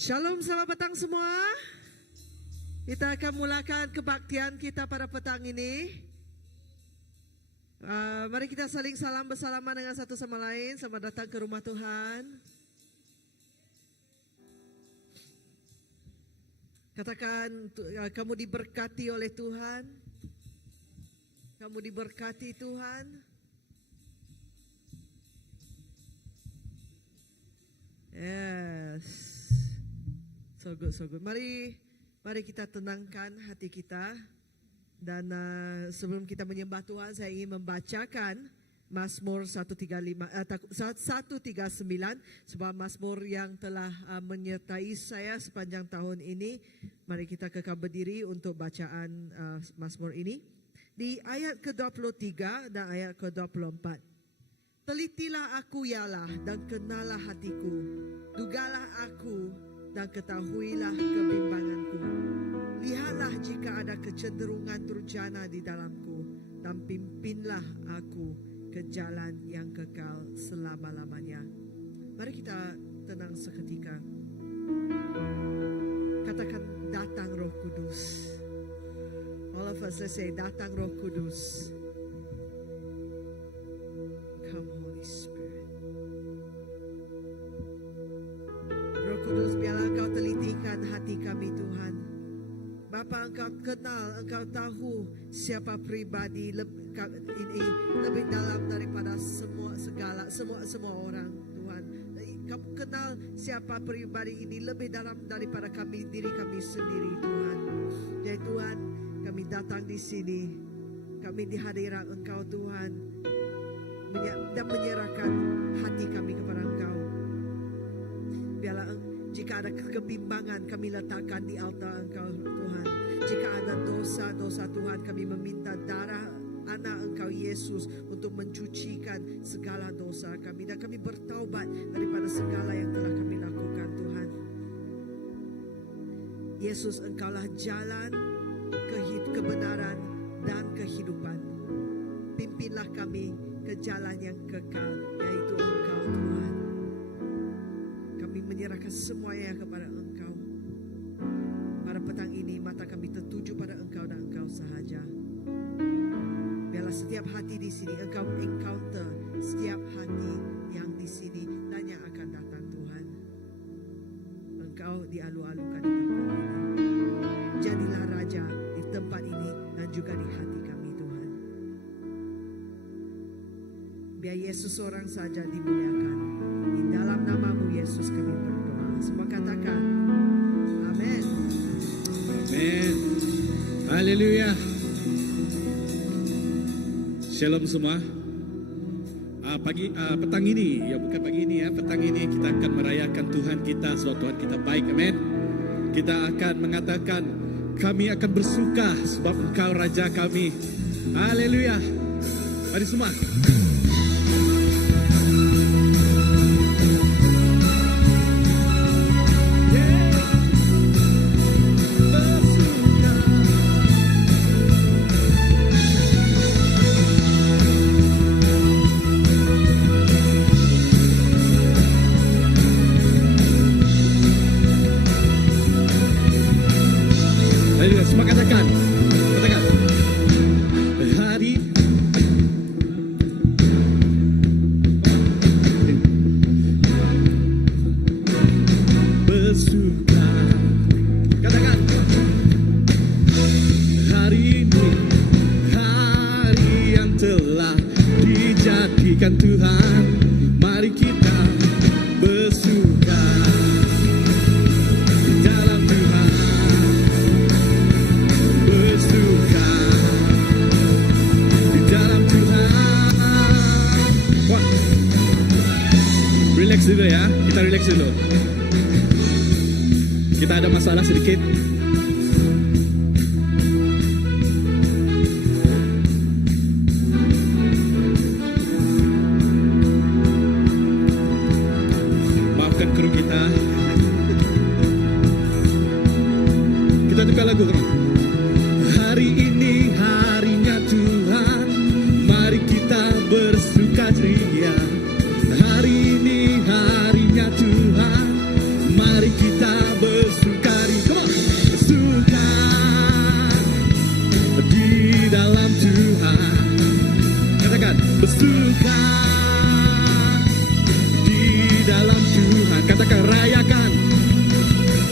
Shalom, selamat petang semua. Kita akan mulakan kebaktian kita pada petang ini. Mari kita saling salam bersalaman dengan satu sama lain. Selamat datang ke rumah Tuhan. Katakan, kamu diberkati oleh Tuhan. Kamu diberkati Tuhan. Yes. So good, so good. Mari kita tenangkan hati kita. Dan sebelum kita menyembah Tuhan, saya ingin membacakan Mazmur 139, sebuah Mazmur yang telah menyertai saya sepanjang tahun ini. Mari kita kekal berdiri untuk bacaan Mazmur ini. Di ayat ke-23 dan ayat ke-24. Telitilah aku ya Allah dan kenalah hatiku. Dugalah aku dan ketahuilah kebimbanganku. Lihatlah jika ada kecenderungan durjana di dalamku, dan pimpinlah aku ke jalan yang kekal selama-lamanya. Mari kita tenang seketika. Katakan, datang Roh Kudus. All of us, let's say, datang Roh Kudus. Come Holy Spirit. Roh Kudus, biarlah Engkau telitikan hati kami Tuhan. Bapa, Engkau kenal, Engkau tahu siapa pribadi ini lebih dalam daripada semua orang Tuhan. Kamu kenal siapa pribadi ini lebih dalam daripada diri kami sendiri Tuhan. Jadi Tuhan, kami datang di sini, kami di hadirat Engkau Tuhan, dan menyerahkan hati kami kepada Engkau. Biarlah jika ada kebimbangan, kami letakkan di altar Engkau Tuhan. Jika ada dosa-dosa Tuhan, kami meminta darah anak Engkau Yesus untuk mencucikan segala dosa kami. Dan kami bertaubat daripada segala yang telah kami lakukan Tuhan. Yesus, Engkaulah jalan, kebenaran dan kehidupan. Pimpinlah kami ke jalan yang kekal, yaitu Engkau Tuhan. Kami menyerahkan semuanya kepada Engkau. Pada petang ini mata kami tertuju pada Engkau dan Engkau sahaja. Biarlah setiap hati di sini Engkau encounter setiap hati yang di sini dan yang akan datang Tuhan. Engkau dialu-alukan di tempat ini. Jadilah Raja di tempat ini dan juga di hati kami Tuhan. Biar Yesus seorang saja dimuliakan. Di dalam nama-Mu Yesus kami berdoa. Semua katakan amin. Amin. Haleluya. Shalom semua. Petang ini, ya bukan pagi ini ya, petang ini kita akan merayakan Tuhan kita, sebab Tuhan kita baik, amin. Kita akan mengatakan kami akan bersuka sebab Engkau Raja kami. Haleluya. Mari semua. Semua katakan hari bersuka, katakan hari ini hari yang telah dijadikan Tuhan. Mari kita bersuka di dalam Tuhan. Relax dulu ya, kita relax dulu. Kita ada masalah sedikit. Maafkan kru kita. Kita tukar lagu. Hari ini harinya Tuhan, mari kita bersuka ceria. Hari ini harinya Tuhan, mari kita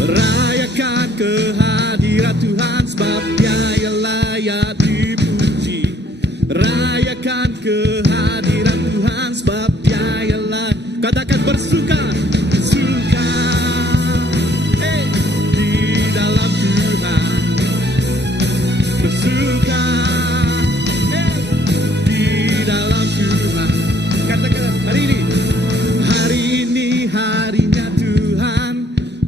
Rayakan kehadiran Tuhan sebab Dia yang layak dipuji. Rayakan kehadiran Tuhan sebab Dia yang layak. Katakan bersuka, bersuka di dalam Tuhan. Bersuka di dalam Tuhan. Katakan hari ini. Hari ini harinya Tuhan.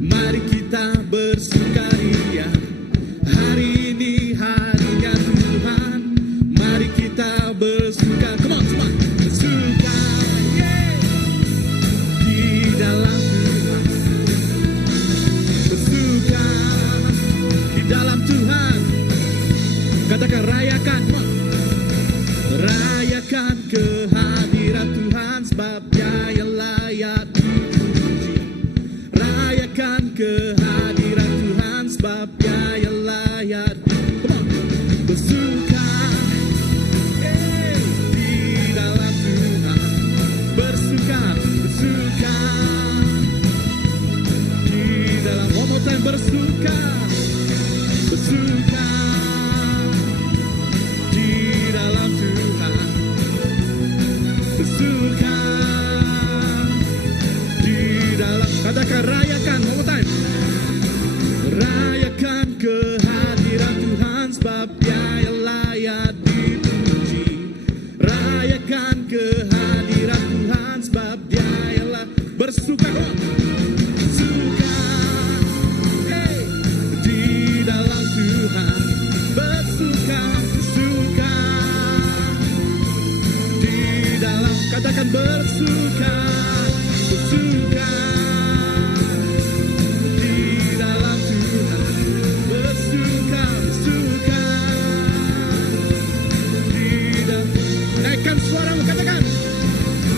Mari kita bersukaria. Hari ini harinya Tuhan. Mari kita bersuka. Come on, semua. Bersuka di dalam Tuhan. Bersuka di dalam Tuhan. Katakan rayakan. Come on. Rayakan kehadiran Tuhan sebab Dia yang layak dipuji. Rayakan kehadiran Tuhan sebab Dia yang layak. Come on. Bersuka di dalam Tuhan. Bersuka, bersuka di dalam. One more time, bersuka, bersuka di dalam Tuhan. Bersuka di dalam. Katakan rayakan, one more time. Rayakan kehadiran Tuhan sebab Dia yang layak dipuji. Rayakan kehadiran Tuhan sebab Dia yang layak. Bersuka, bersuka di dalam Tuhan. Bersuka, bersuka di dalam. Katakan bersuka, bersuka di dalam Tuhan. Bersuka, bersuka di dalam. Naikkan suaramu, katakan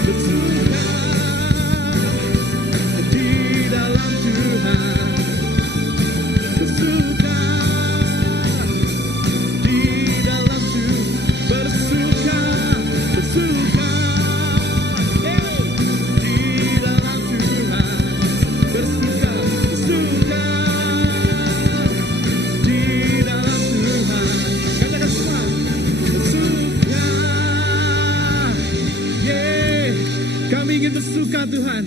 bersuka di dalam Tuhan. Bersuka di dalam Tuhan. Bersuka, bersuka di dalam Tuhan. Bersuka, bersuka di dalam Tuhan. Katakan semua, bersuka. Kami ingin bersuka Tuhan.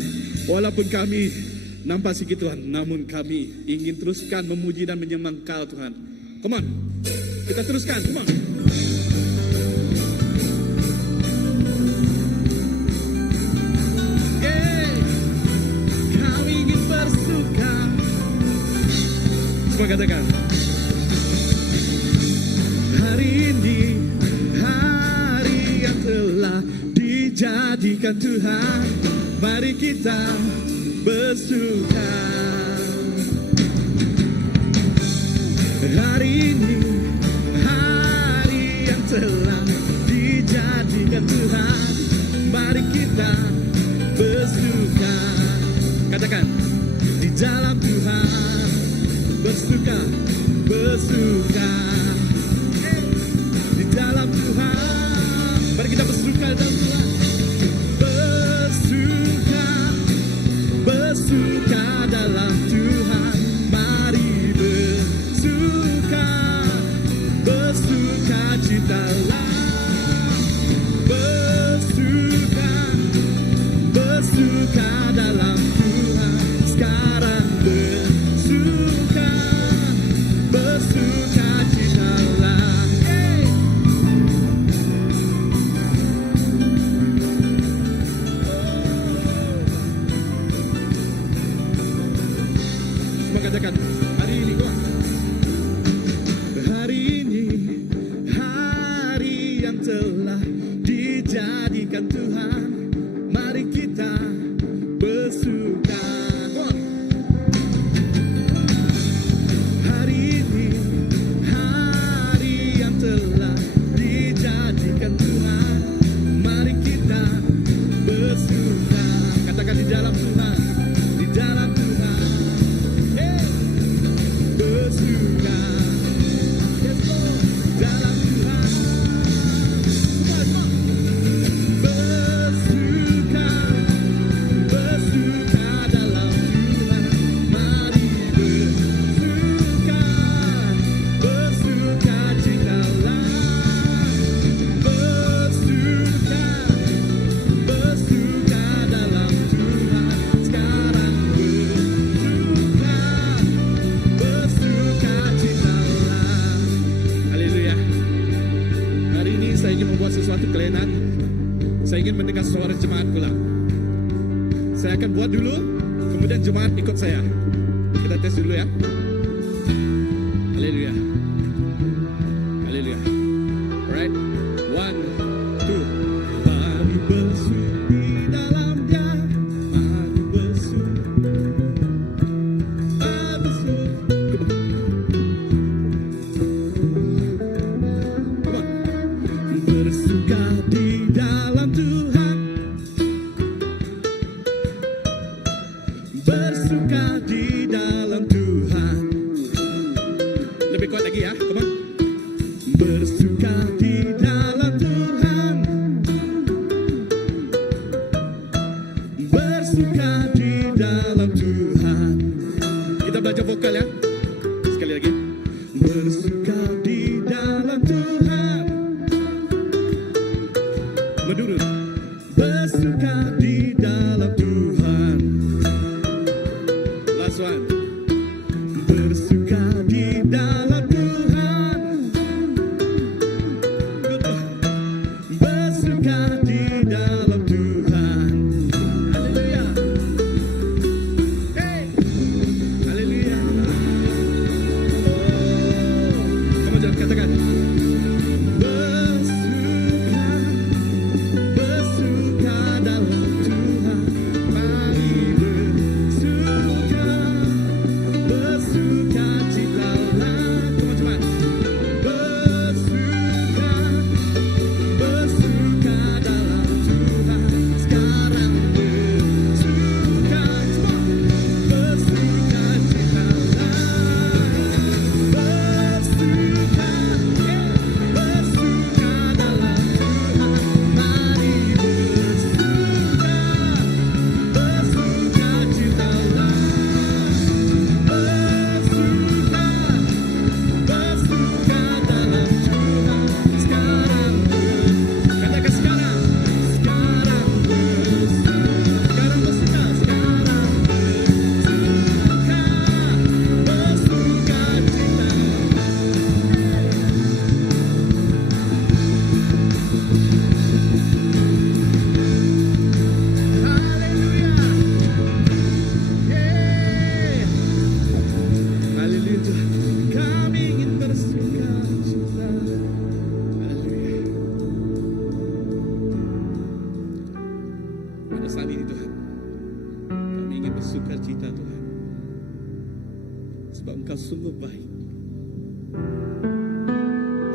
Walaupun kami nampak sikit Tuhan, namun kami ingin teruskan memuji dan menyembah Engkau Tuhan. Come on, kita teruskan, come on. Kami ingin bersuka. Semua katakan. Hari ini hari yang telah dijadikan Tuhan. Mari kita bersuka. Hari ini hari yang telah dijadikan Tuhan. Mari kita bersuka. Katakan di dalam Tuhan. Bersuka, bersuka di dalam Tuhan. Mari kita bersuka di dalam Tuhan. Bersuka, bersuka dalam Tuhan. Mari bersuka, bersuka citalah. Bersuka, bersuka dalam Tuhan. Sekarang bersuka, bersuka citalah. Semua katakan hari ini gua. Hari ini hari yang telah dijadikan Tuhan. Mari kita bersuka. Hari ini hari yang telah dijadikan Tuhan. Mari kita bersuka. Katakan di dalam Tuhan, di dalam Tuhan. Bersuka. Yes, Lord. Dalam Tuhan. Semua, semua. Bersuka, bersuka dalam Tuhan. Mari bersuka. mendengar suara jemaat pula. Saya akan buat dulu, kemudian jemaat ikut saya. Kita tes dulu ya. Haleluya. Haleluya. Alright. 1, 2. Mari bersujud di dalam Dia. Mari bersujud. Mari bersujud. Come on. Bersuka di dalam Tuhan. Bersuka di dalam Tuhan. Lebih kuat lagi ya, come on. Bersuka di dalam Tuhan. Bersuka di dalam Tuhan. Kita belajar vokal ya. Sekali lagi. Bersuka di dalam Tuhan. Menurut. Bersuka di dalam Tuhan. Last one. Bersuka di dalam Tuhan. Bersuka di dalam Tuhan. Haleluya. Hey. Haleluya. Kamu jangan katakan. Bersuka, bersuka dalam Tuhan. Mari bersuka, bersuka citalah. Teman-teman. Bersuka, bersuka dalam Tuhan. Sekarang bersuka, semua. Bersuka citalah. Bersuka, bersuka dalam Tuhan. Mari bersuka, bersuka citalah. Bersuka, bersuka dalam Tuhan. Sekarang katakan sekarang. Sekarang bersuka. Sekarang bersuka. Sekarang bersuka. Bersuka cita. Haleluya. Yeay. Haleluya Tuhan. Kami ingin bersuka cita. Haleluya. Pada saat ini Tuhan, kami ingin bersuka cita Tuhan. Sebab Engkau sungguh baik.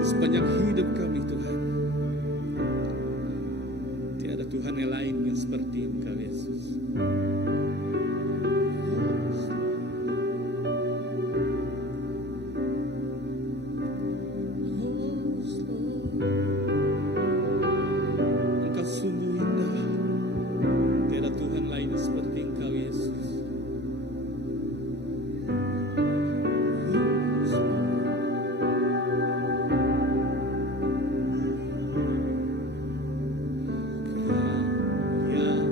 Di sepanjang hidup kami Tuhan. Tiada Tuhan yang lain yang seperti Engkau Yesus. Engkau sungguh indah. Tiada Tuhan lain yang seperti Engkau Yesus. Kau yang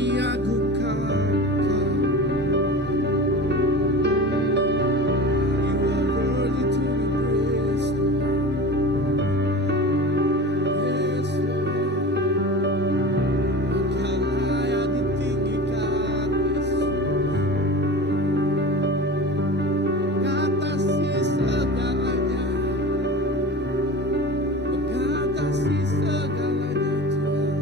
kami agungkan Engkau. You are worthy to be praised, Lord. Yes, Lord. Engkau layak ditinggikan, Yesus. Mengatasi segalanya, mengatasi segalanya, Tuhan.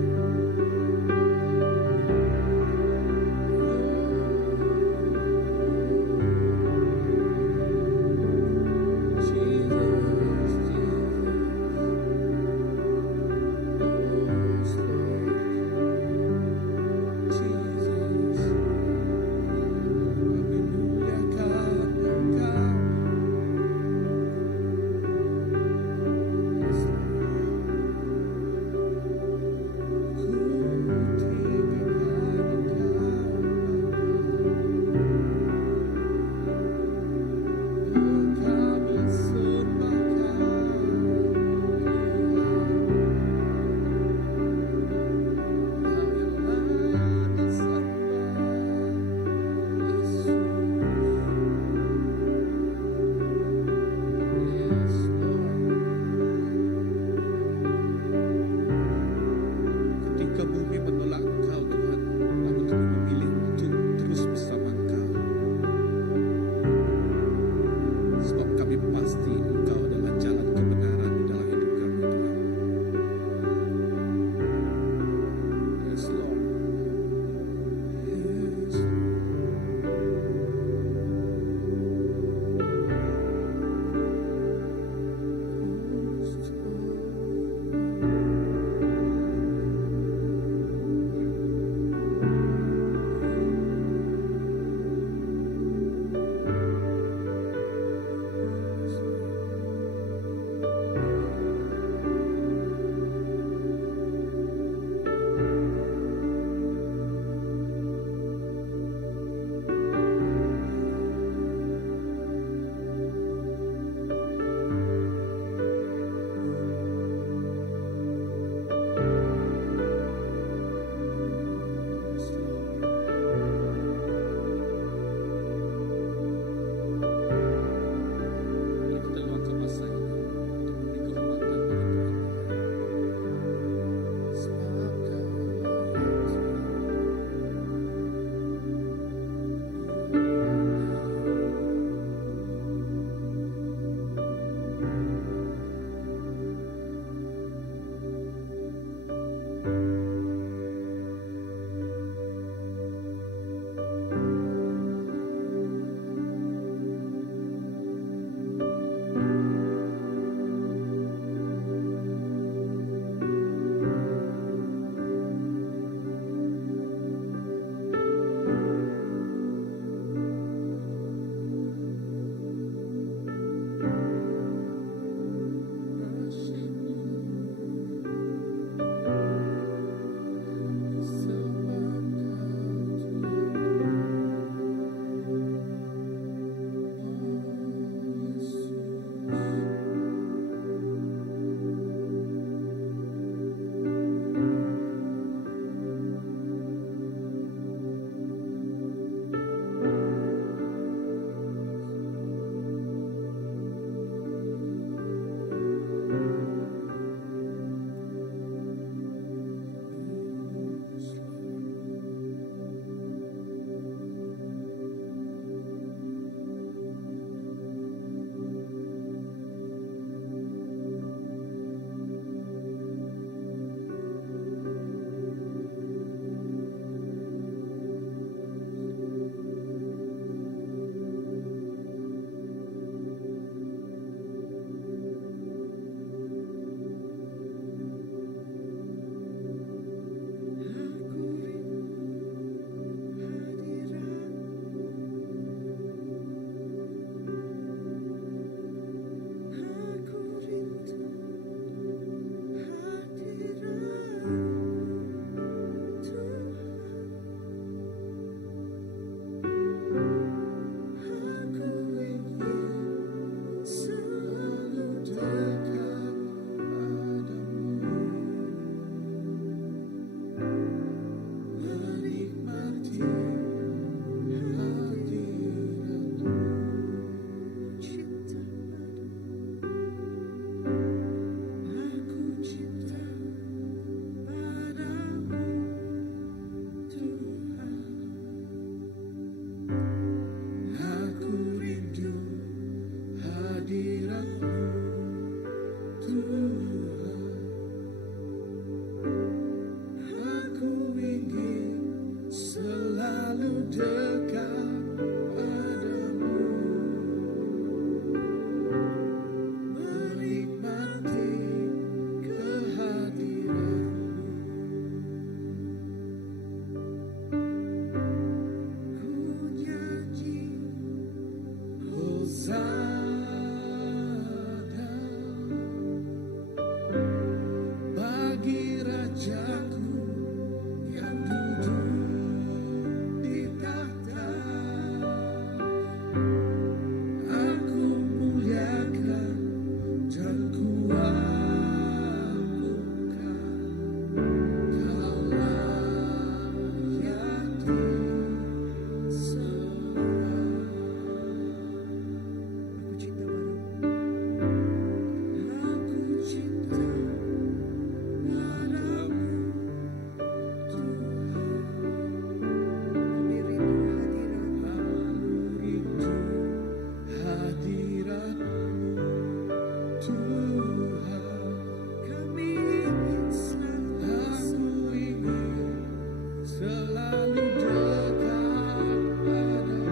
selalu dekat padamu,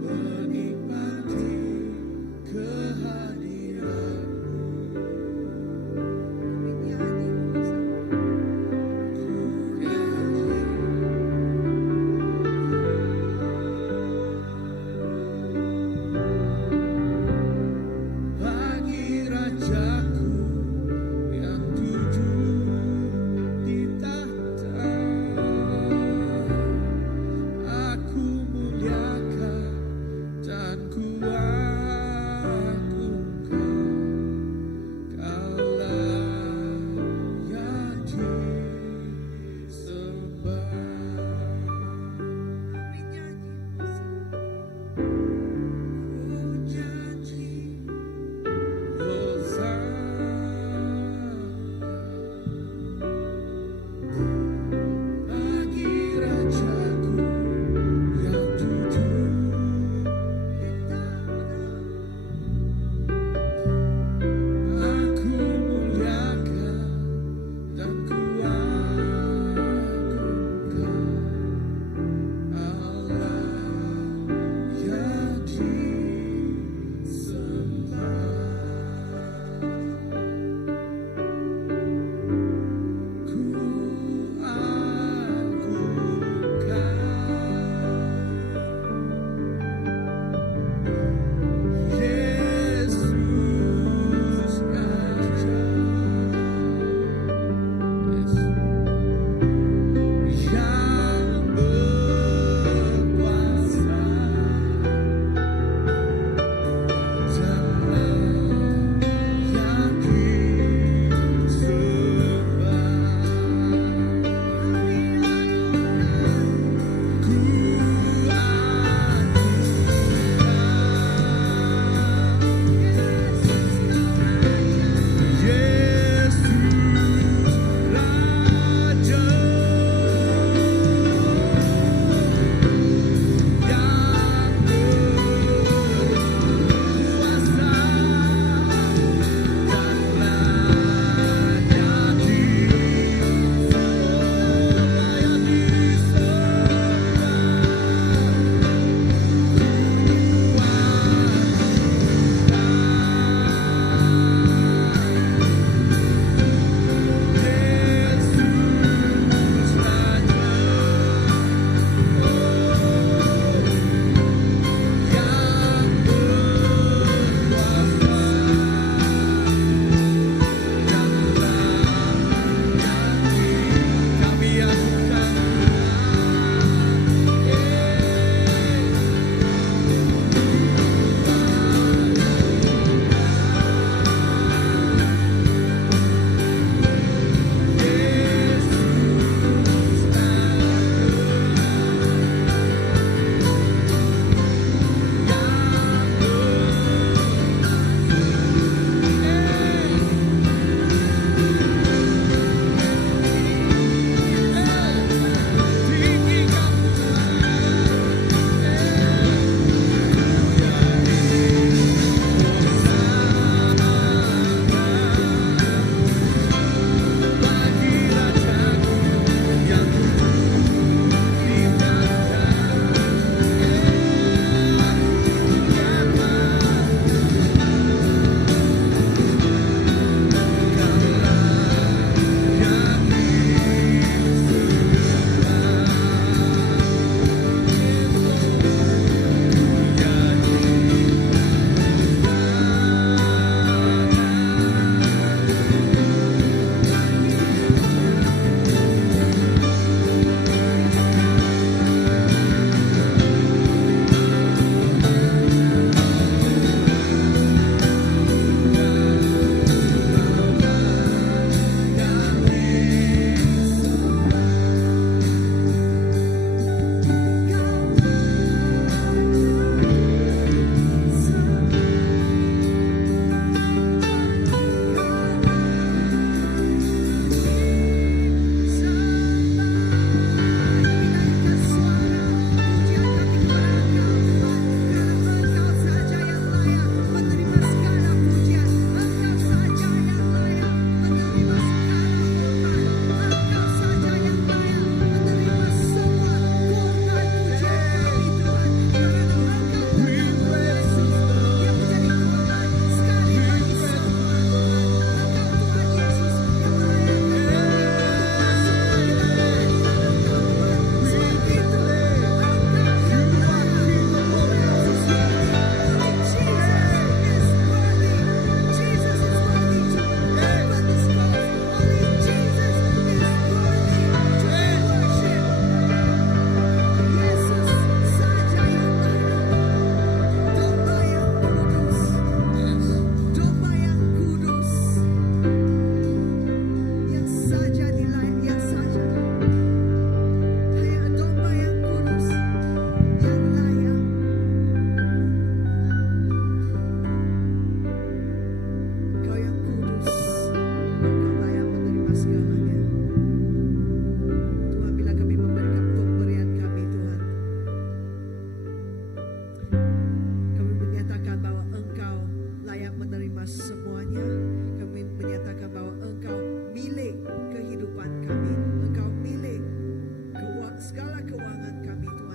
menikmati kehadiranmu. Bagi Rajaku yang duduk di tahta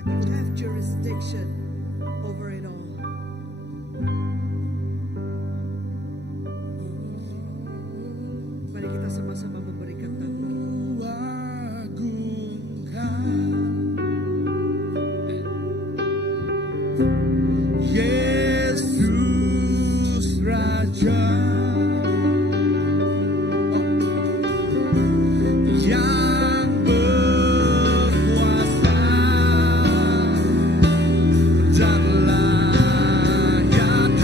Tuhan. You have jurisdiction over it all. Mari kita sama-sama memberikan tamu. Yesus Raja yang berkuasa dan layak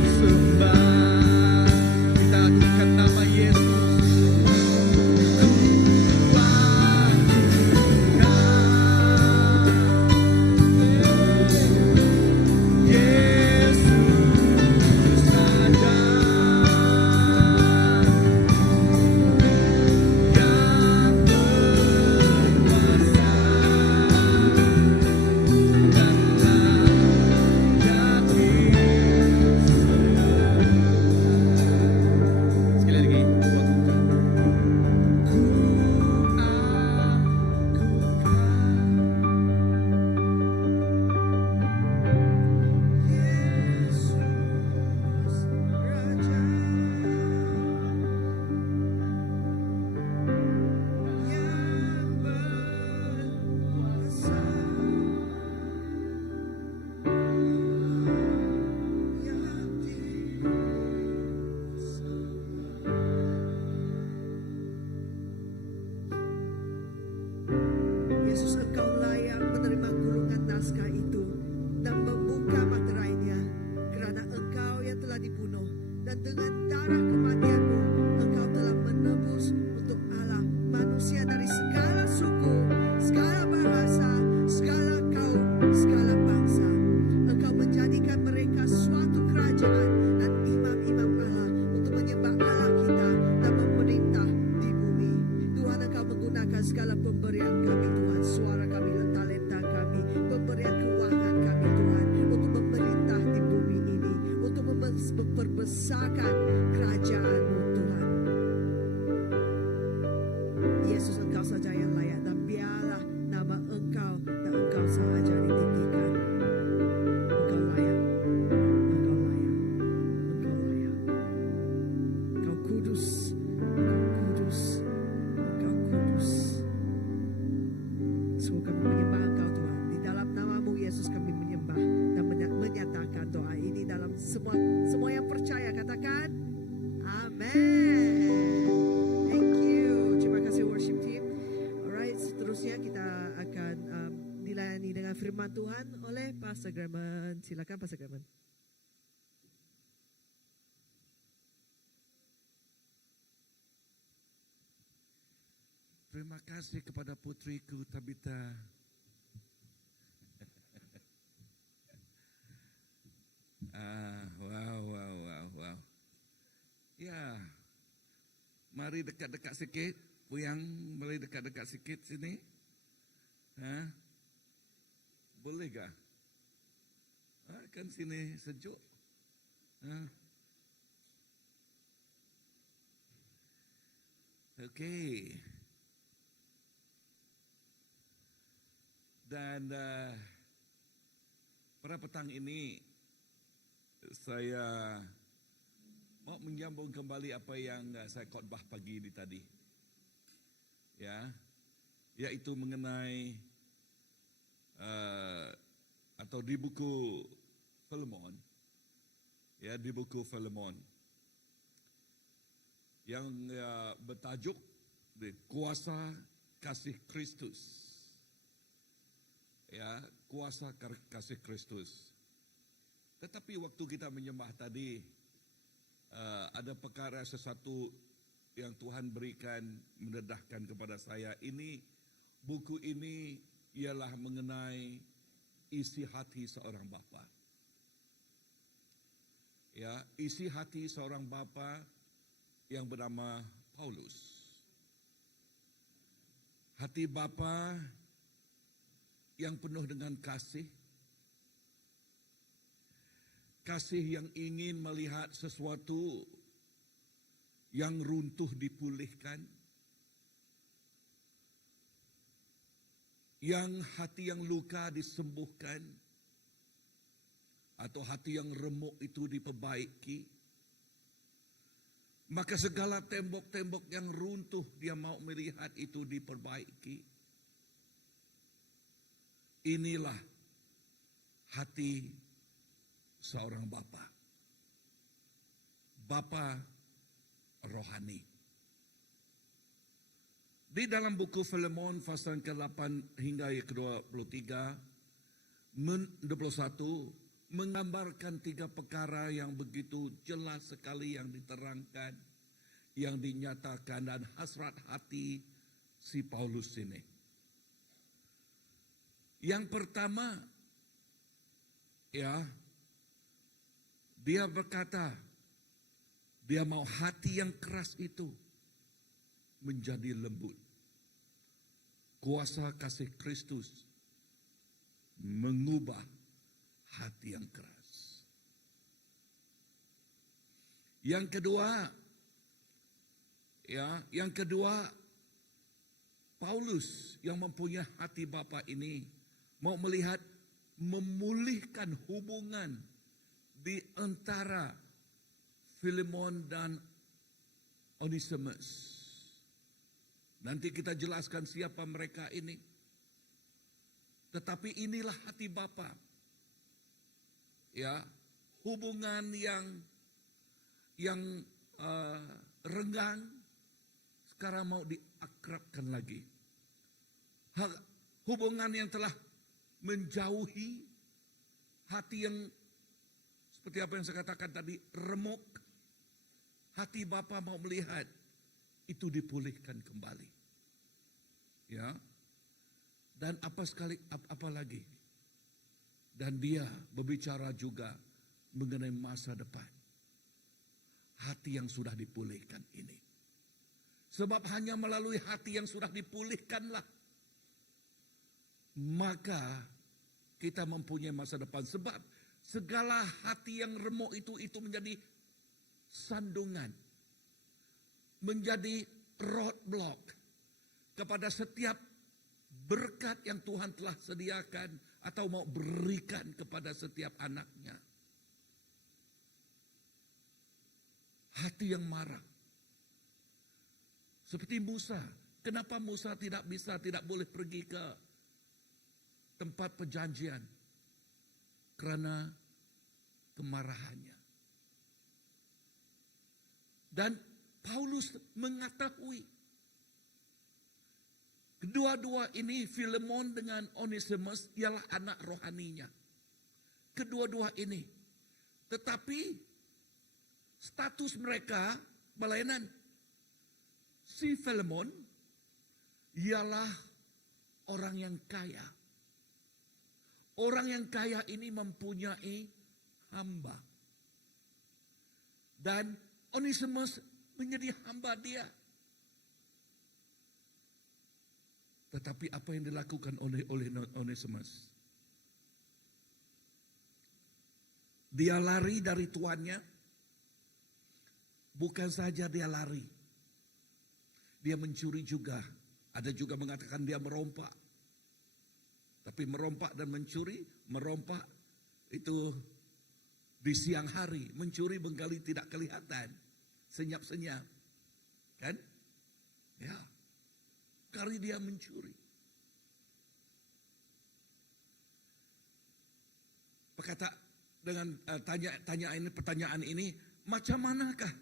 disembah. Kita agungkan nama Yesus. Sekali lagi, agungkan. Yesus Raja yang berkuasa, yang Yesus, Engkau layak menerima gulungan naskah itu dan membuka materainya, karena Engkau yang telah dibunuh dan dengan darah kematian-Mu Engkau telah menebus untuk Allah manusia dari segala suku, segala bahasa, segala kaum, segala bangsa. Engkau menjadikan mereka suatu kerajaan dan imam-imam Allah untuk menyembah Allah kita dan memerintah di bumi. Tuhan, Engkau menggunakan segala pemberian kami, Tuhan, suara kami, talenta kami, pemberian keuangan kami, Tuhan, untuk memerintah di bumi ini, untuk memperbesarkan kerajaan-Mu, Tuhan. Yesus, Engkau saja yang layak, dan biarlah nama Engkau dan Engkau sahaja ditinggikan. Engkau layak, Engkau layak, Engkau layak. Engkau kudus, Engkau kudus, Engkau kudus. Semua kami menyembah Engkau, Tuhan. Di dalam nama-Mu Yesus kami menyembah dan menyatakan doa ini dalam semua yang percaya katakan amin. Thank you. Terima kasih worship team. Alright, seterusnya kita akan dilayani dengan firman Tuhan oleh Pastor Graman. Silakan Pastor Graman. Terima kasih kepada putriku Tabita. Wow. Ya, mari dekat-dekat sikit. Puyang, mari dekat-dekat sikit sini. Boleh gak? Kan sini sejuk. Okey. Dan pada petang ini saya mau menyambung kembali apa yang saya khotbah pagi ini tadi. Ya, yaitu mengenai atau di buku Filemon. Ya, di buku Filemon yang bertajuk Kuasa Kasih Kristus. Ya, kuasa kasih Kristus. Tetapi waktu kita menyembah tadi, ada perkara sesuatu yang Tuhan berikan mendedahkan kepada saya. Buku ini ialah mengenai isi hati seorang bapa. Ya, isi hati seorang bapa yang bernama Paulus. Hati bapa yang penuh dengan kasih. Kasih yang ingin melihat sesuatu yang runtuh dipulihkan. Yang hati yang luka disembuhkan, atau hati yang remuk itu diperbaiki, maka segala tembok-tembok yang runtuh dia mau melihat itu diperbaiki. Inilah hati seorang bapa. Bapa rohani. Di dalam buku Filemon pasal ke-8 hingga yang ke-23, 21 menggambarkan 3 perkara yang begitu jelas sekali yang diterangkan, yang dinyatakan dan hasrat hati si Paulus ini. Yang pertama, ya, dia berkata, dia mau hati yang keras itu menjadi lembut. Kuasa kasih Kristus mengubah hati yang keras. Yang kedua, Paulus yang mempunyai hati Bapa ini mau melihat memulihkan hubungan di antara Filemon dan Onesimus. Nanti kita jelaskan siapa mereka ini. Tetapi inilah hati Bapa. Ya, hubungan yang renggang sekarang mau diakrabkan lagi. Hubungan yang telah menjauhi, hati yang seperti apa yang saya katakan tadi, remuk. Hati Bapa mau melihat itu dipulihkan kembali. Ya. Dan apa lagi? Dan dia berbicara juga mengenai masa depan. Hati yang sudah dipulihkan ini. Sebab hanya melalui hati yang sudah dipulihkanlah, maka kita mempunyai masa depan. Sebab segala hati yang remuk itu menjadi sandungan, menjadi roadblock kepada setiap berkat yang Tuhan telah sediakan atau mau berikan kepada setiap anaknya. Hati yang marah. Seperti Musa. Kenapa Musa tidak boleh pergi ke tempat perjanjian? Karena kemarahannya. Dan Paulus mengetahui kedua-dua ini, Filemon dengan Onesimus, ialah anak rohaninya. Kedua-dua ini. Tetapi status mereka berlainan. Si Filemon ialah orang yang kaya. Orang yang kaya ini mempunyai hamba. Dan Onesimus menjadi hamba dia. Tetapi apa yang dilakukan oleh Onesimus? Dia lari dari tuannya. Bukan saja dia lari. Dia mencuri juga. Ada juga mengatakan dia merompak. Tapi merompak dan mencuri, merompak itu di siang hari. Mencuri menggali tidak kelihatan. Senyap-senyap. Kan? Ya. Kali dia mencuri. Berkata dengan pertanyaan ini, macam manakah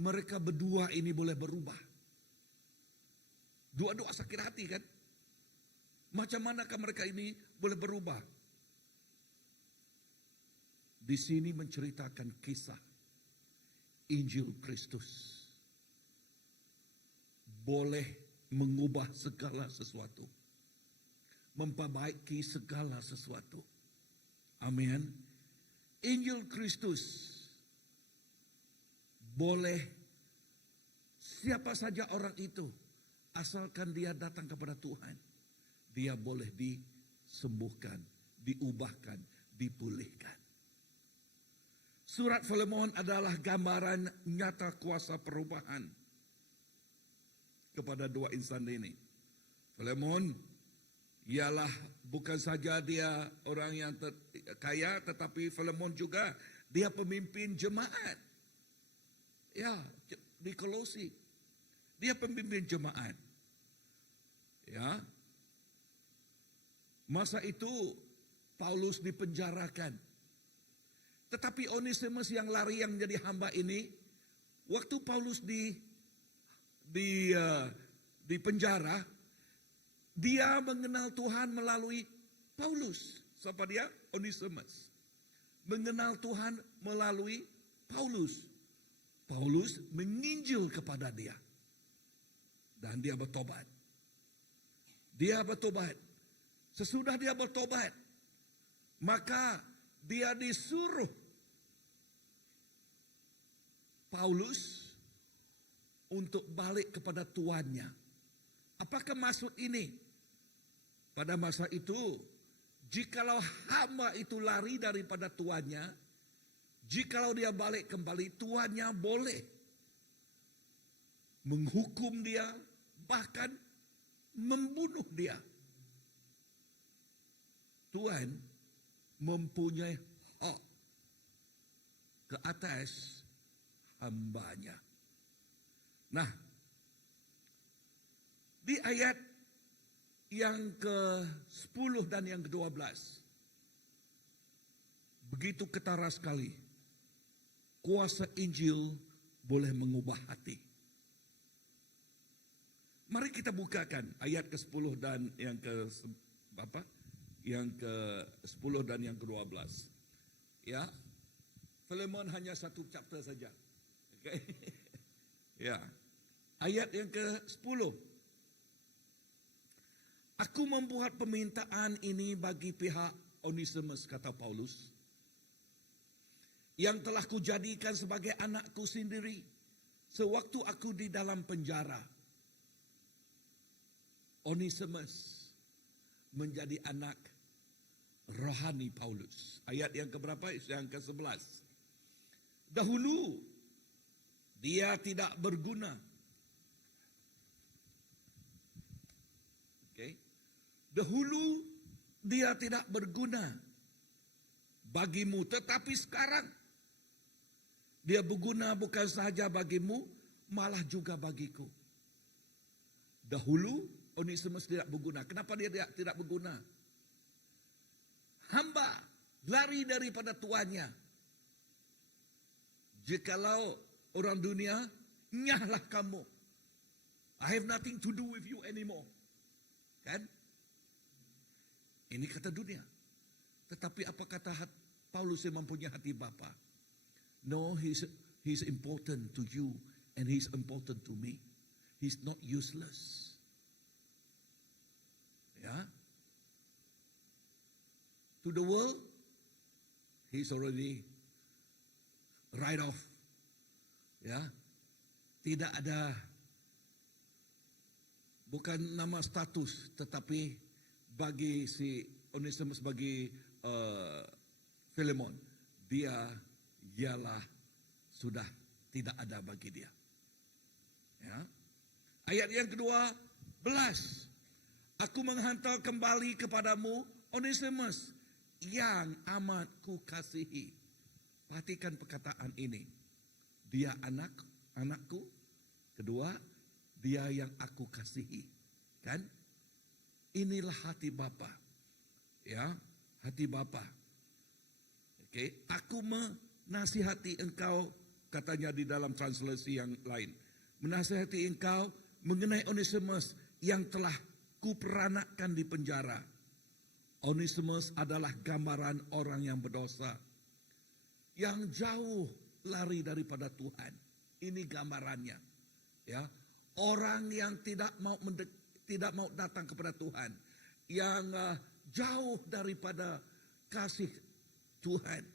mereka berdua ini boleh berubah? Dua-dua sakit hati kan? Macam manakah mereka ini boleh berubah? Di sini menceritakan kisah Injil Kristus boleh mengubah segala sesuatu, memperbaiki segala sesuatu. Amin. Injil Kristus boleh siapa saja orang itu, asalkan dia datang kepada Tuhan, dia boleh disembuhkan, diubahkan, dipulihkan. Surat Filemon adalah gambaran nyata kuasa perubahan kepada dua insan ini. Filemon ialah bukan saja dia orang yang kaya, tetapi Filemon juga dia pemimpin jemaat. Ya, di Kolosi. Dia pemimpin jemaat. Ya. Masa itu Paulus dipenjarakan. Tetapi Onesimus yang lari yang menjadi hamba ini, waktu Paulus di penjara, dia mengenal Tuhan melalui Paulus. Siapa dia? Onesimus. Mengenal Tuhan melalui Paulus. Paulus menginjil kepada dia. Dan dia bertobat. Dia bertobat. Sesudah dia bertobat, maka dia disuruh Paulus untuk balik kepada tuannya. Apakah maksud ini? Pada masa itu, jikalau hamba itu lari daripada tuannya, jikalau dia balik kembali, tuannya boleh menghukum dia, bahkan membunuh dia. Tuhan mempunyai hak ke atas hambanya. Nah, di ayat yang ke-10 dan yang ke-12, begitu ketara sekali, kuasa Injil boleh mengubah hati. Mari kita bukakan ayat ke-10 dan yang yang ke-10 dan yang ke-12. Ya. Filemon hanya satu chapter saja. Okay. Ya. Ayat yang ke-10. Aku membuat permintaan ini bagi pihak Onesimus, kata Paulus, yang telah kujadikan sebagai anakku sendiri sewaktu aku di dalam penjara. Onesimus menjadi anak rohani Paulus. Ayat yang keberapa? Yang ke-11. Dahulu dia tidak berguna. Okay. Dahulu dia tidak berguna bagimu, tetapi sekarang dia berguna bukan sahaja bagimu, malah juga bagiku. Dahulu Onesimus tidak berguna. Kenapa dia tidak berguna? Hamba lari daripada tuannya. Jikalau orang dunia, nyahlah kamu. I have nothing to do with you anymore. Kan? Ini kata dunia. Tetapi apa kata Paulus yang mempunyai hati Bapa? No, he's important to you and he's important to me. He's not useless. Ya. To the world, he's already right off. Ya. Tidak ada, bukan nama status, tetapi bagi si Onesimus, bagi Filemon, dia ialah sudah tidak ada bagi dia. Ya. Ayat yang ke-12. Aku menghantar kembali kepadamu Onesimus yang amat kukasihi. Perhatikan perkataan ini. Dia anakku. Kedua, dia yang aku kasihi. Kan? Inilah hati Bapa. Ya, hati Bapa. Oke, aku menasihati engkau, katanya di dalam translasi yang lain. Menasihati engkau mengenai Onesimus yang telah kuperanakkan di penjara. Onesimus adalah gambaran orang yang berdosa, yang jauh lari daripada Tuhan. Ini gambarannya. Ya, orang yang tidak mau datang kepada Tuhan, yang jauh daripada kasih Tuhan.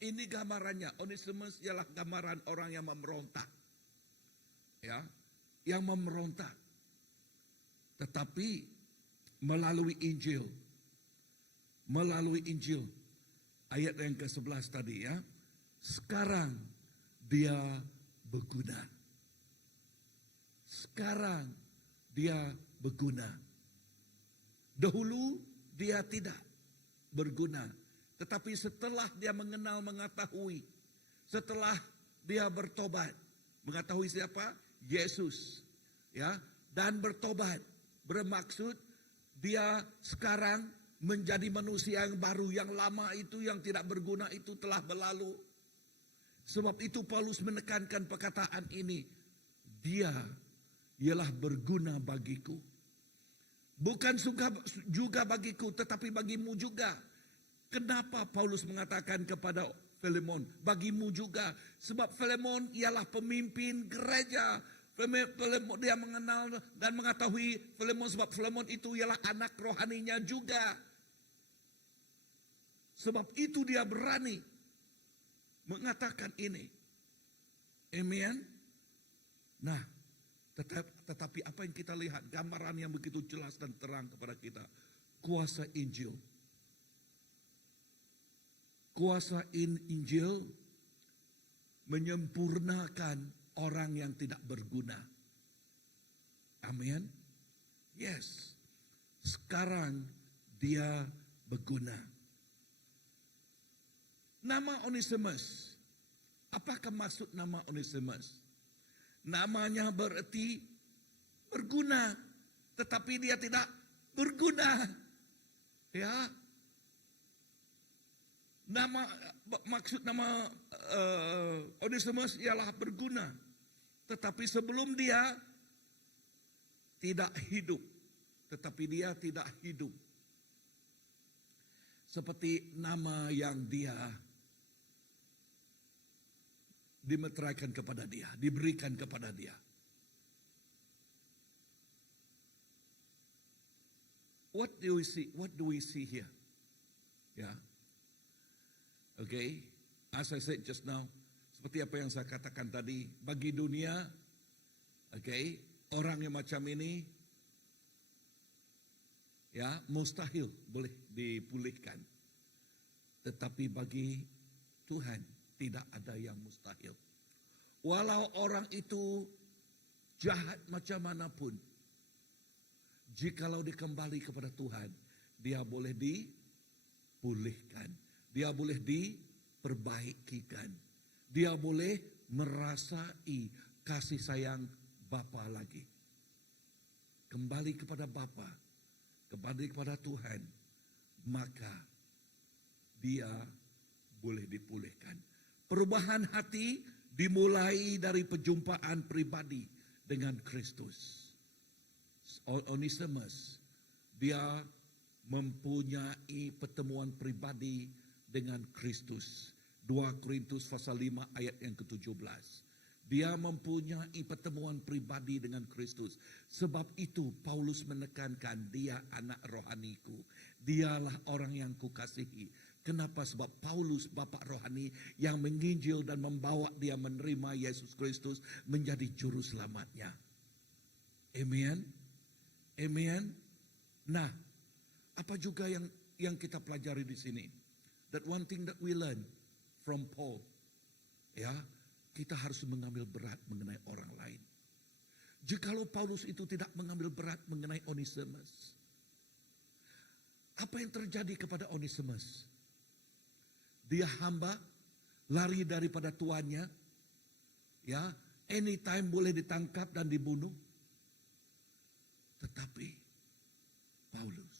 Ini gambarannya. Onesimus ialah gambaran orang yang memberontak. Ya, yang memberontak. Tetapi melalui Injil, ayat yang ke-11 tadi ya, sekarang dia berguna. Sekarang dia berguna. Dahulu dia tidak berguna. Tetapi setelah dia mengenal, mengetahui, setelah dia bertobat, mengetahui siapa? Yesus. Ya, dan bertobat bermaksud dia sekarang menjadi manusia yang baru, yang lama itu, yang tidak berguna itu telah berlalu. Sebab itu Paulus menekankan perkataan ini, dia ialah berguna bagiku. Bukan juga bagiku, tetapi bagimu juga. Kenapa Paulus mengatakan kepada Filemon, bagimu juga? Sebab Filemon ialah pemimpin gereja. Dia mengenal dan mengetahui Filemon, sebab Filemon itu ialah anak rohaninya juga. Sebab itu dia berani mengatakan ini. Amen. Nah, tetapi apa yang kita lihat, gambaran yang begitu jelas dan terang kepada kita. Kuasa Injil. Kuasa Injil menyempurnakan orang yang tidak berguna. Amin. Yes. Sekarang dia berguna. Nama Onesimus. Apakah maksud nama Onesimus? Namanya berarti berguna, tetapi dia tidak berguna. Ya. Maksud nama Onesimus ialah berguna. Tetapi sebelum dia tidak hidup. Tetapi dia tidak hidup. Seperti nama yang dia dimeteraikan kepada dia, diberikan kepada dia. What do we see? What do we see here? Ya. Okay, as I said just now, seperti apa yang saya katakan tadi, bagi dunia, okay, orang yang macam ini, ya, mustahil boleh dipulihkan. Tetapi bagi Tuhan tidak ada yang mustahil. Walau orang itu jahat macam manapun, jikalau dikembali kepada Tuhan, dia boleh dipulihkan. Dia boleh diperbaikikan. Dia boleh merasai kasih sayang Bapa lagi. Kembali kepada Bapa, kembali kepada Tuhan, maka dia boleh dipulihkan. Perubahan hati dimulai dari perjumpaan pribadi dengan Kristus. Onesimus, dia mempunyai pertemuan pribadi dengan Kristus. 2 Korintus pasal 5 ayat yang ke-17. Dia mempunyai pertemuan pribadi dengan Kristus. Sebab itu Paulus menekankan dia anak rohaniku. Dialah orang yang kukasihi. Kenapa? Sebab Paulus bapak rohani yang menginjil dan membawa dia menerima Yesus Kristus menjadi juru selamatnya. Amen. Amen. Nah, apa juga yang kita pelajari di sini? That one thing that we learn from Paul, ya, kita harus mengambil berat mengenai orang lain. Jikalau Paulus itu tidak mengambil berat mengenai Onesimus, apa yang terjadi kepada Onesimus? Dia hamba, lari daripada tuannya, ya, anytime boleh ditangkap dan dibunuh. Tetapi Paulus,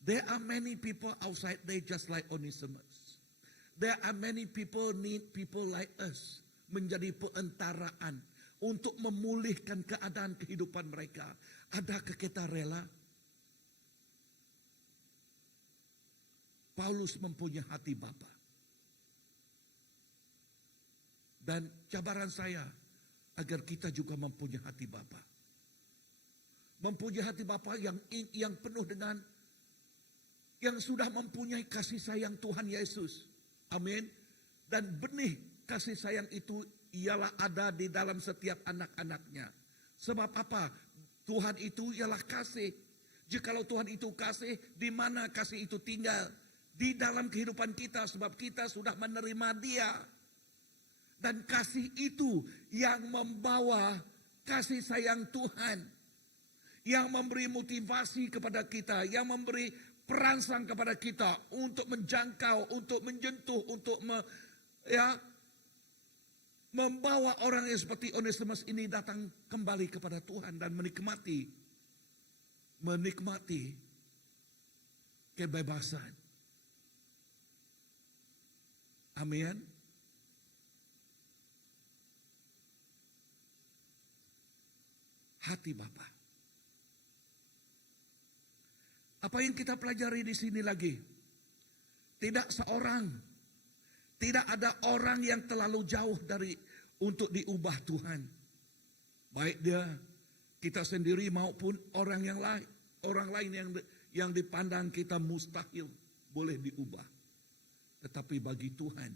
there are many people outside there just like Onesimus. There are many people need people like us menjadi perentaraan untuk memulihkan keadaan kehidupan mereka. Adakah kita rela? Paulus mempunyai hati Bapa. Dan cabaran saya agar kita juga mempunyai hati Bapa. Mempunyai hati Bapa yang penuh dengan, yang sudah mempunyai kasih sayang Tuhan Yesus. Amin. Dan benih kasih sayang itu ialah ada di dalam setiap anak-anaknya. Sebab apa? Tuhan itu ialah kasih. Jikalau Tuhan itu kasih, di mana kasih itu tinggal? Di dalam kehidupan kita, sebab kita sudah menerima Dia. Dan kasih itu yang membawa kasih sayang Tuhan. yang memberi motivasi kepada kita, yang memberi perangsang kepada kita untuk menjangkau, untuk menyentuh, untuk membawa orang yang seperti Onesimus ini datang kembali kepada Tuhan dan menikmati kebebasan. Amin. Hati Bapa. Apa yang kita pelajari di sini lagi? Tidak ada orang yang terlalu jauh dari untuk diubah Tuhan. Baik dia kita sendiri maupun orang yang lain, yang dipandang kita mustahil boleh diubah. Tetapi bagi Tuhan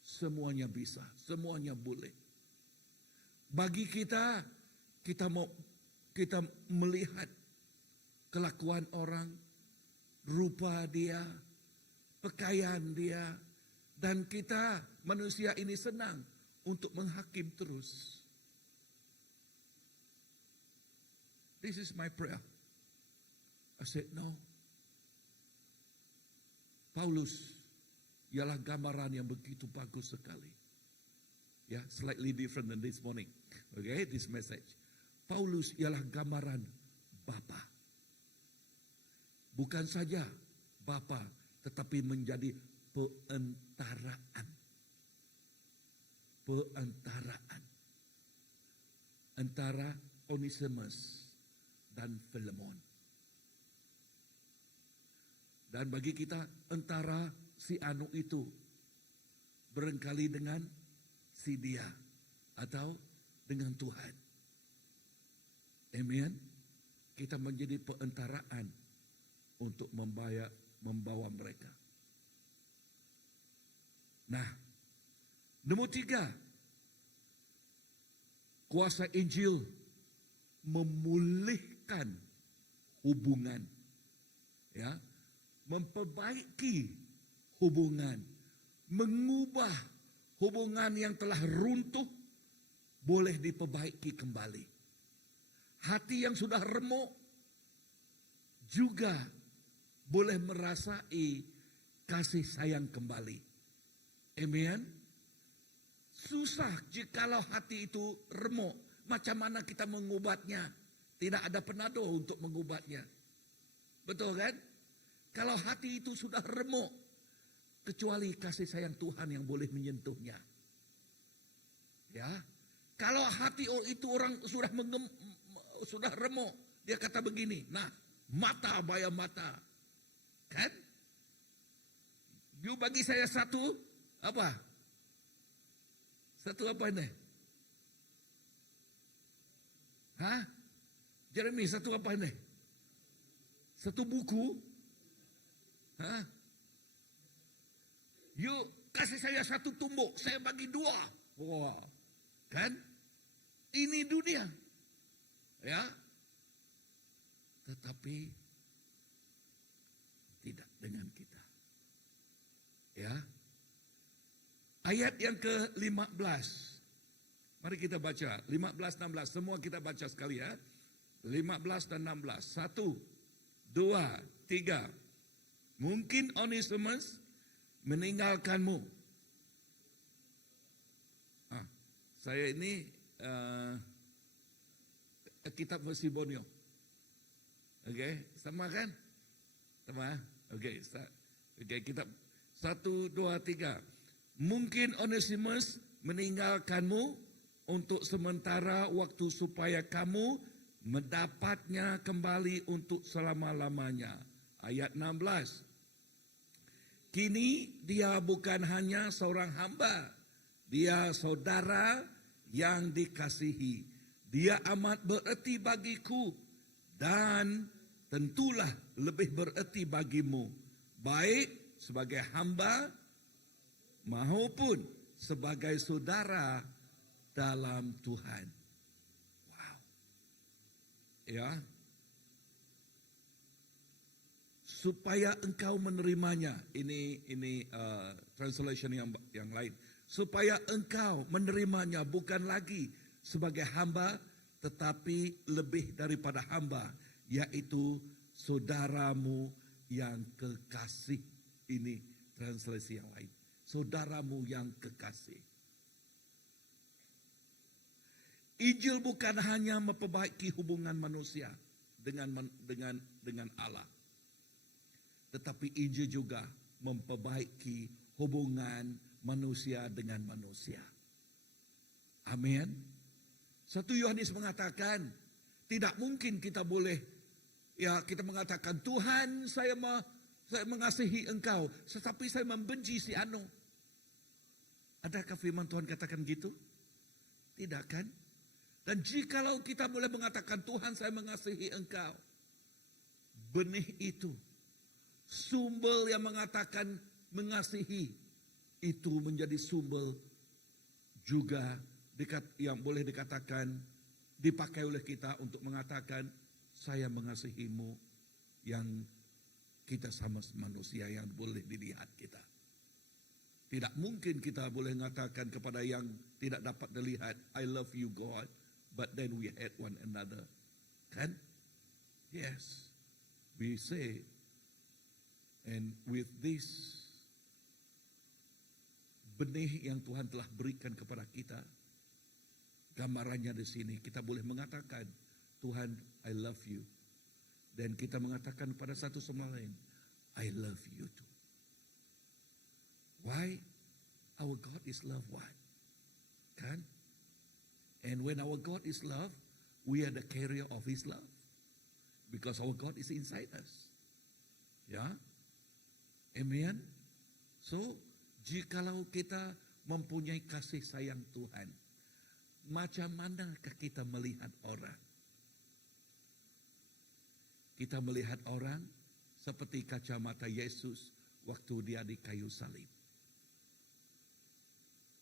semuanya bisa, semuanya boleh. Bagi kita melihat kelakuan orang, rupa dia, pakaian dia, dan kita manusia ini senang untuk menghakim terus. This is my prayer. I said no. Paulus ialah gambaran yang begitu bagus sekali. Ya, slightly different than this morning. Okay, this message. Paulus ialah gambaran Bapa. Bukan saja Bapa, tetapi menjadi perentaraan. Perentaraan. Antara Onesimus dan Filemon. Dan bagi kita antara si anu itu barangkali dengan si dia atau dengan Tuhan. Amen. Kita menjadi perentaraan untuk membawa mereka. Nah, nomor 3, kuasa Injil memulihkan hubungan, ya, memperbaiki hubungan, mengubah hubungan yang telah runtuh boleh diperbaiki kembali. Hati yang sudah remuk juga boleh merasai kasih sayang kembali. Amen. Susah jikalau hati itu remuk. Macam mana kita mengubatnya? Tidak ada penado untuk mengubatnya. Betul kan? Kalau hati itu sudah remuk, kecuali kasih sayang Tuhan yang boleh menyentuhnya. Ya, kalau hati itu orang sudah remuk, dia kata begini, nah, mata bayar mata, kan? You bagi saya satu apa? Satu apa ini? Hah? Jeremy, satu apa ini? Satu buku? Hah? You kasih saya satu tumbuk, saya bagi 2. Wow. Kan? Ini dunia. Ya. Tetapi tidak dengan kita. Ya. Ayat yang ke-15. Mari kita baca 15-16, semua kita baca sekali ya. 15 dan 16. 1, 2, 3. Mungkin Onesimus meninggalkanmu. Saya ini kitab versi Bonyo. Oke, sama kan? Sama. Oke, kitab 1, 2, 3. Mungkin Onesimus meninggalkanmu untuk sementara waktu supaya kamu mendapatnya kembali untuk selama-lamanya. Ayat 16. Kini dia bukan hanya seorang hamba, dia saudara yang dikasihi. Dia amat bererti bagiku dan tentulah lebih bererti bagimu, baik sebagai hamba maupun sebagai saudara dalam Tuhan. Wow. Ya. Supaya engkau menerimanya. Ini translation yang lain. Supaya engkau menerimanya bukan lagi sebagai hamba, tetapi lebih daripada hamba, yaitu saudaramu yang kekasih. Ini translasi yang lain. Saudaramu yang kekasih. Injil bukan hanya memperbaiki hubungan manusia dengan Allah, tetapi Injil juga memperbaiki hubungan manusia dengan manusia. Amin. 1 Yohanes mengatakan, tidak mungkin kita boleh, kita mengatakan, Tuhan saya mengasihi engkau, tetapi saya membenci si anu. Adakah firman Tuhan katakan gitu? Tidak kan? Dan jikalau kita boleh mengatakan, Tuhan saya mengasihi engkau, benih itu, sumber yang mengatakan mengasihi, itu menjadi sumber juga yang boleh dikatakan dipakai oleh kita untuk mengatakan saya mengasihimu, yang kita sama manusia yang boleh dilihat kita. Tidak mungkin kita boleh mengatakan kepada yang tidak dapat dilihat, I love you God, but then we hate one another. Kan? Yes, we say, and with this benih yang Tuhan telah berikan kepada kita, gambarannya di sini kita boleh mengatakan, Tuhan, I love you. Dan kita mengatakan pada satu sama lain, I love you too. Why? Our God is love. Why? Kan? And when our God is love, we are the carrier of His love. Because our God is inside us. Ya? Amen? So, jikalau kita mempunyai kasih sayang Tuhan, macam manakah kita melihat orang? Kita melihat orang seperti kacamata Yesus waktu dia di kayu salib.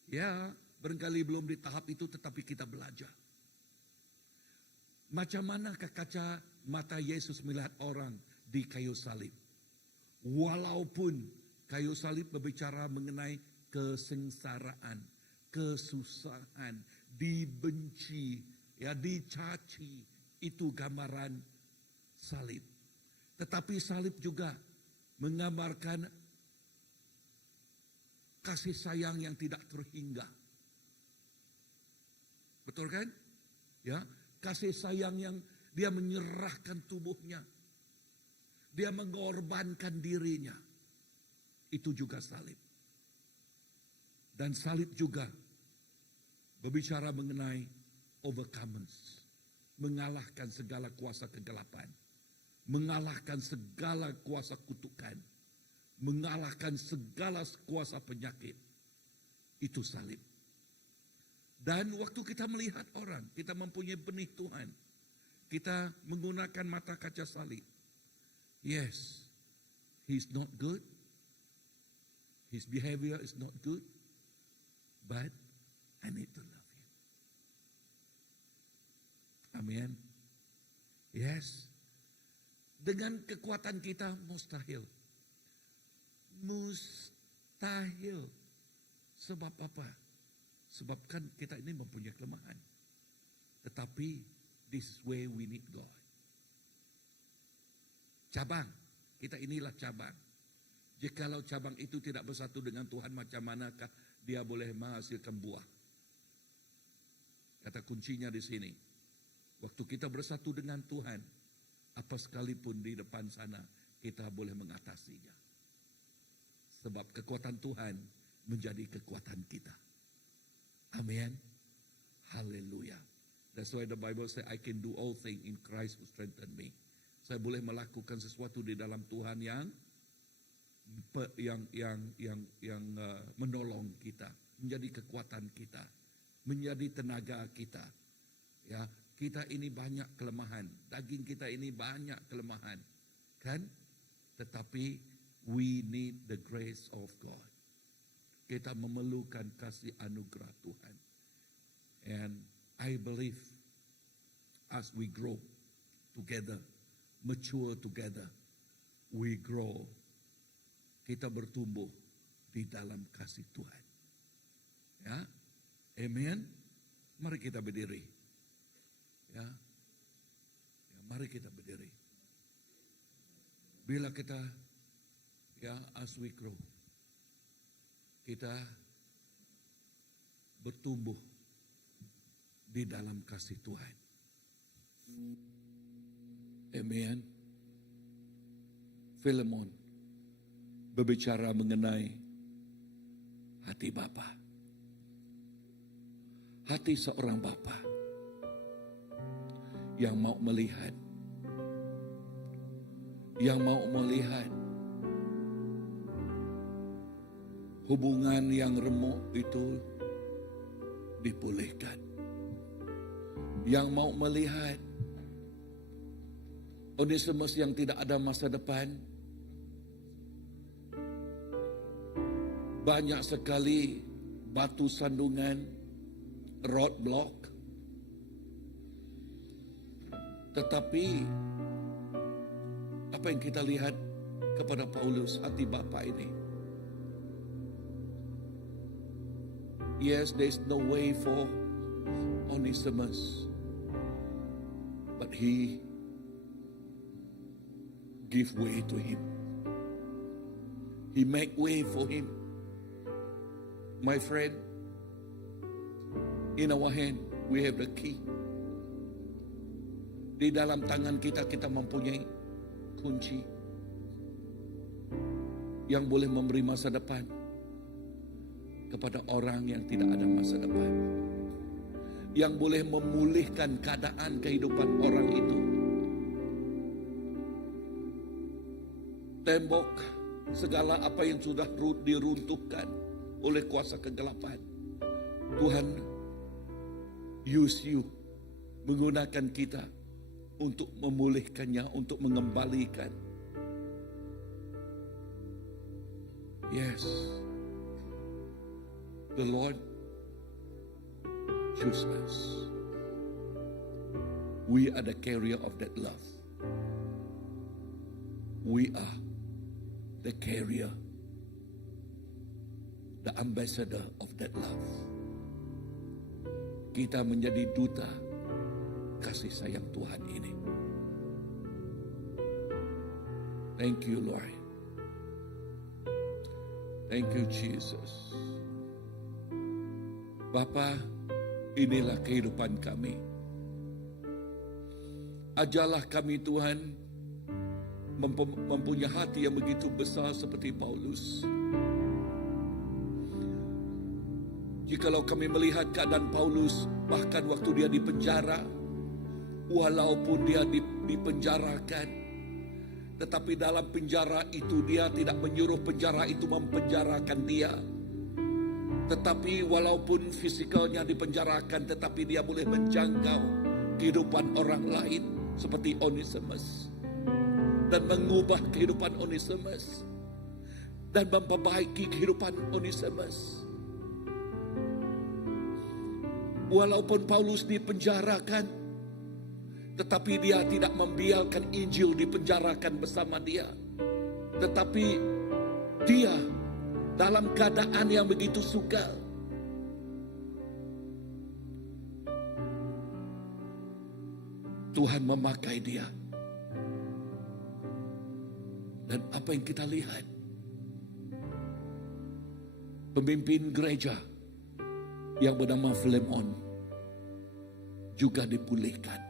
Ya, barangkali belum di tahap itu, tetapi kita belajar. Macam manakah kacamata Yesus melihat orang di kayu salib? Walaupun kayu salib berbicara mengenai kesengsaraan, kesusahan, dibenci, dicaci, itu gambaran salib. Tetapi salib juga menggambarkan kasih sayang yang tidak terhingga. Betul kan? Ya, kasih sayang yang dia menyerahkan tubuhnya. Dia mengorbankan dirinya. Itu juga salib. Dan salib juga berbicara mengenai overcomers. Mengalahkan segala kuasa kegelapan. Mengalahkan segala kuasa kutukan. Mengalahkan segala kuasa penyakit. Itu salib. Dan waktu kita melihat orang, kita mempunyai benih Tuhan. Kita menggunakan mata kaca salib. Yes, he's not good. His behavior is not good. But I need to love him. Amen. Yes. Dengan kekuatan kita mustahil. Mustahil. Sebab apa? Sebab kan kita ini mempunyai kelemahan. Tetapi this is where we need God. Cabang. Kita inilah cabang. Jikalau cabang itu tidak bersatu dengan Tuhan, macam manakah dia boleh menghasilkan buah? Kata kuncinya di sini. Waktu kita bersatu dengan Tuhan, apa sekalipun di depan sana, kita boleh mengatasinya. Sebab kekuatan Tuhan menjadi kekuatan kita. Amin. Haleluya. That's why the Bible say, I can do all things in Christ who strengthen me. Saya boleh melakukan sesuatu di dalam Tuhan yang menolong kita, menjadi kekuatan kita, menjadi tenaga kita. Ya, kita ini banyak kelemahan, daging kita ini banyak kelemahan, kan? Tetapi we need the grace of God. Kita memerlukan kasih anugerah Tuhan. And I believe as we grow together, mature together, we grow. Kita bertumbuh di dalam kasih Tuhan. Ya, amen. Mari kita berdiri. Ya, mari kita berdiri. Bila kita, as we grow, kita bertumbuh di dalam kasih Tuhan. Amen. Filemon berbicara mengenai hati Bapa. Hati seorang Bapa yang mau melihat, hubungan yang remuk itu dipulihkan. Yang mau melihat Onesimus yang tidak ada masa depan, banyak sekali batu sandungan, roadblock, tetapi apa yang kita lihat kepada Paulus, hati Bapa ini? Yes, there's no way for Onesimus, but he give way to him. He make way for him. My friend, in our hand, we have the key. Di dalam tangan kita mempunyai kunci yang boleh memberi masa depan kepada orang yang tidak ada masa depan, yang boleh memulihkan keadaan kehidupan orang itu. Tembok segala apa yang sudah diruntuhkan oleh kuasa kegelapan, Tuhan use you, menggunakan kita untuk memulihkannya, untuk mengembalikan. Yes, the Lord choose us. We are the carrier of that love. We are the carrier, the ambassador of that love. Kita menjadi duta kasih sayang Tuhan ini. Thank you, Lord. Thank you, Jesus. Bapa, inilah kehidupan kami. Ajarlah kami, Tuhan, mempunyai hati yang begitu besar seperti Paulus. Jikalau kami melihat keadaan Paulus, bahkan waktu dia di penjara, walaupun dia dipenjarakan, tetapi dalam penjara itu dia tidak menyuruh penjara itu mempenjarakan dia. Tetapi walaupun fisikalnya dipenjarakan, tetapi dia boleh menjangkau kehidupan orang lain seperti Onesimus, dan mengubah kehidupan Onesimus, dan memperbaiki kehidupan Onesimus. Walaupun Paulus dipenjarakan, tetapi dia tidak membiarkan Injil dipenjarakan bersama dia. Tetapi dia dalam keadaan yang begitu sukar, Tuhan memakai dia. Dan apa yang kita lihat, pemimpin gereja yang bernama Filemon juga dipulihkan.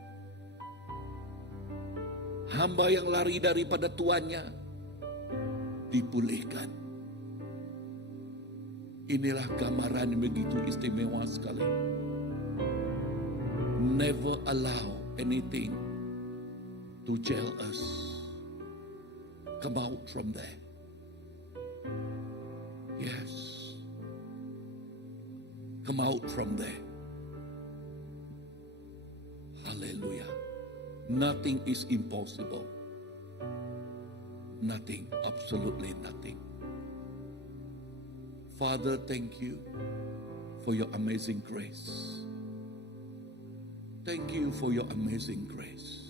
Hamba yang lari daripada tuannya dipulihkan. Inilah gambaran yang begitu istimewa sekali. Never allow anything to jail us. Come out from there. Yes. Come out from there. Hallelujah. Nothing is impossible. Nothing, absolutely nothing. Father, thank you for your amazing grace. Thank you for your amazing grace.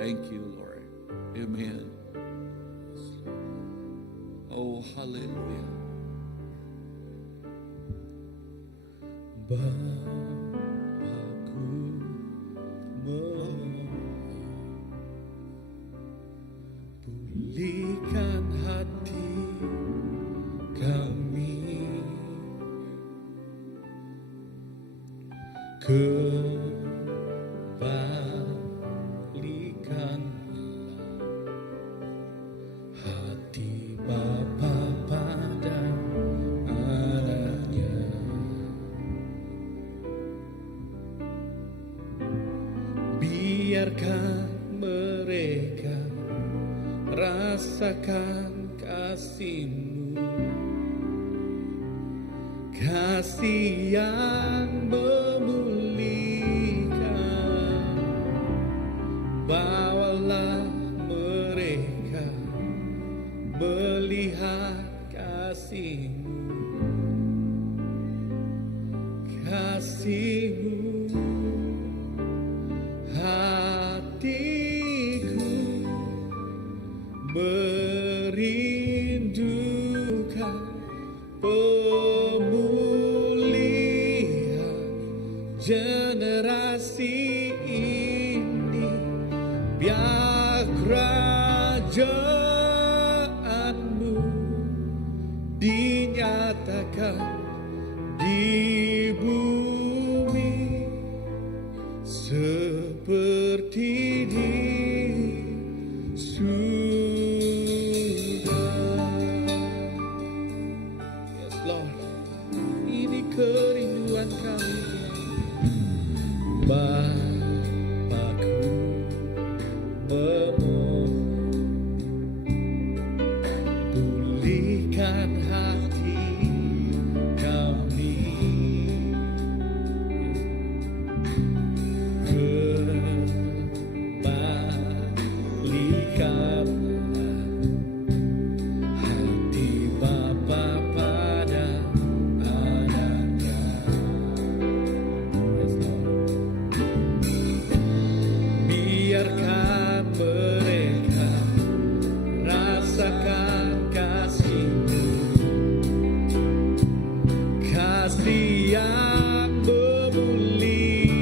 Thank you, Lord. Amen. Oh, hallelujah. Bapakku Kembalikanlah hati Bapa pada anaknya. Biarkan mereka rasakan kasih-Mu, kasih yang memulihkan. Bawalah mereka melihat kasih-Mu, kasih-Mu. Hatiku merindukan pemulihan generasi ini. Biar kerajaan-Mu dinyatakan di bumi seperti di surga. Yes Lord, ini kerinduan kami. Bapakku memohon, pulihkan hati kami. Kembalikanlah hati Bapa pada anaknya. Yes, Lord. Biarkan mereka rasakan kasih-Mu, kasih yang memulihkan.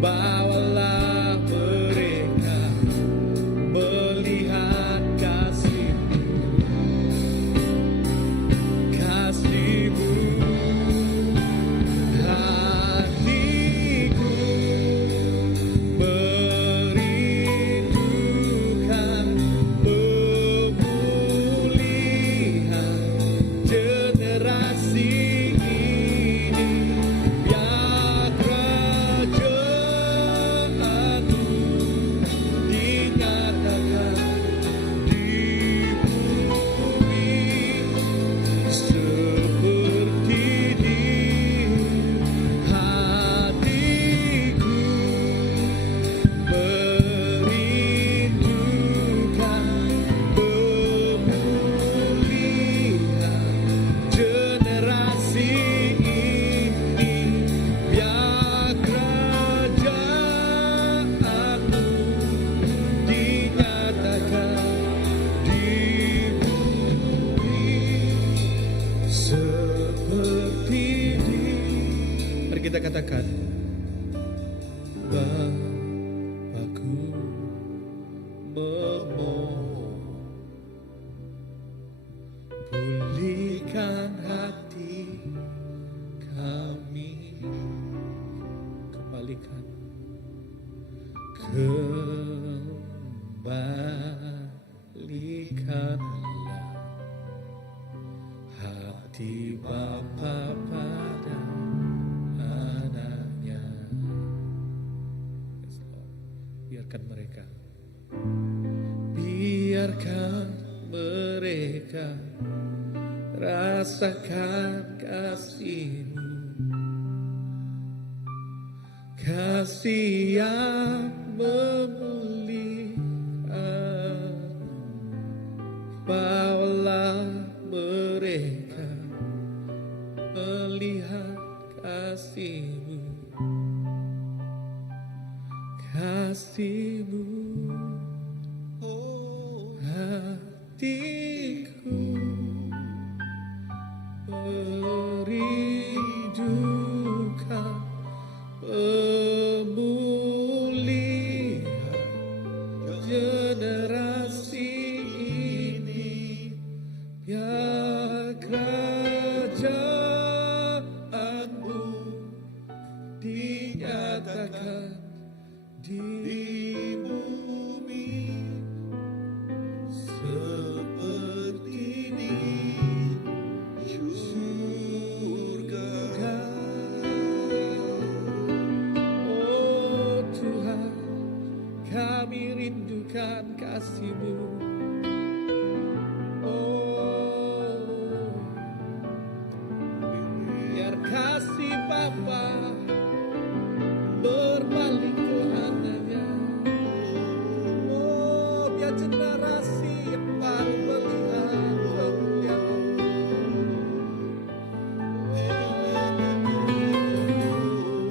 Bawalah mereka melihat kasih-Mu, kasih-Mu. Hatiku merindukan pemulihan generasi ini. Biar kerajaan-Mu dinyatakan di bumi seperti di hatiku merindukan pemulihan generasi ini. Biar kerajaan-Mu dinyatakan di bumi seperti di. Mari kita katakan, Bapakku memohon, pulihkan hati kami. Kembalikan, kembalikanlah hati Bapa pada anaknya. Yes, Lord. Biarkan mereka rasakan kasih-Mu, kasih yang memulihkan. Bawalah mereka melihat kasih-Mu, kasih-Mu. Oh, hatiku merindukan pemulihan generasi ini. Biar kerajaan-Mu dinyatakan di bumi seperti di surga. Oh Tuhan, kami rindukan kasih-Mu. Oh, biar kasih Bapa berbalik ke anaknya. Oh, biar generasi yang baru melihat kemuliaan-Mu.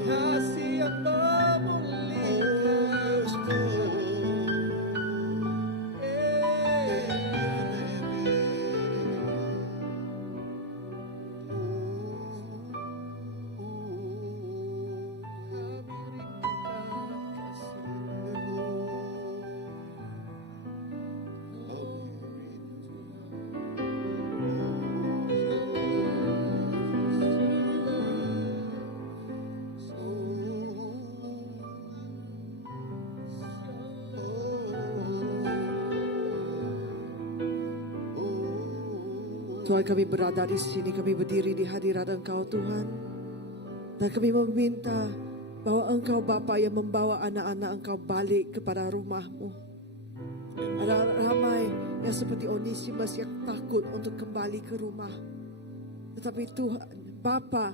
Kasih yang memulihkan. Tuhan, kami berada di sini, kami berdiri di hadirat Engkau Tuhan. Dan kami meminta bahwa Engkau Bapa yang membawa anak-anak Engkau balik kepada rumah-Mu. Ada ramai yang seperti Onesimus yang takut untuk kembali ke rumah. Tetapi Tuhan, Bapa,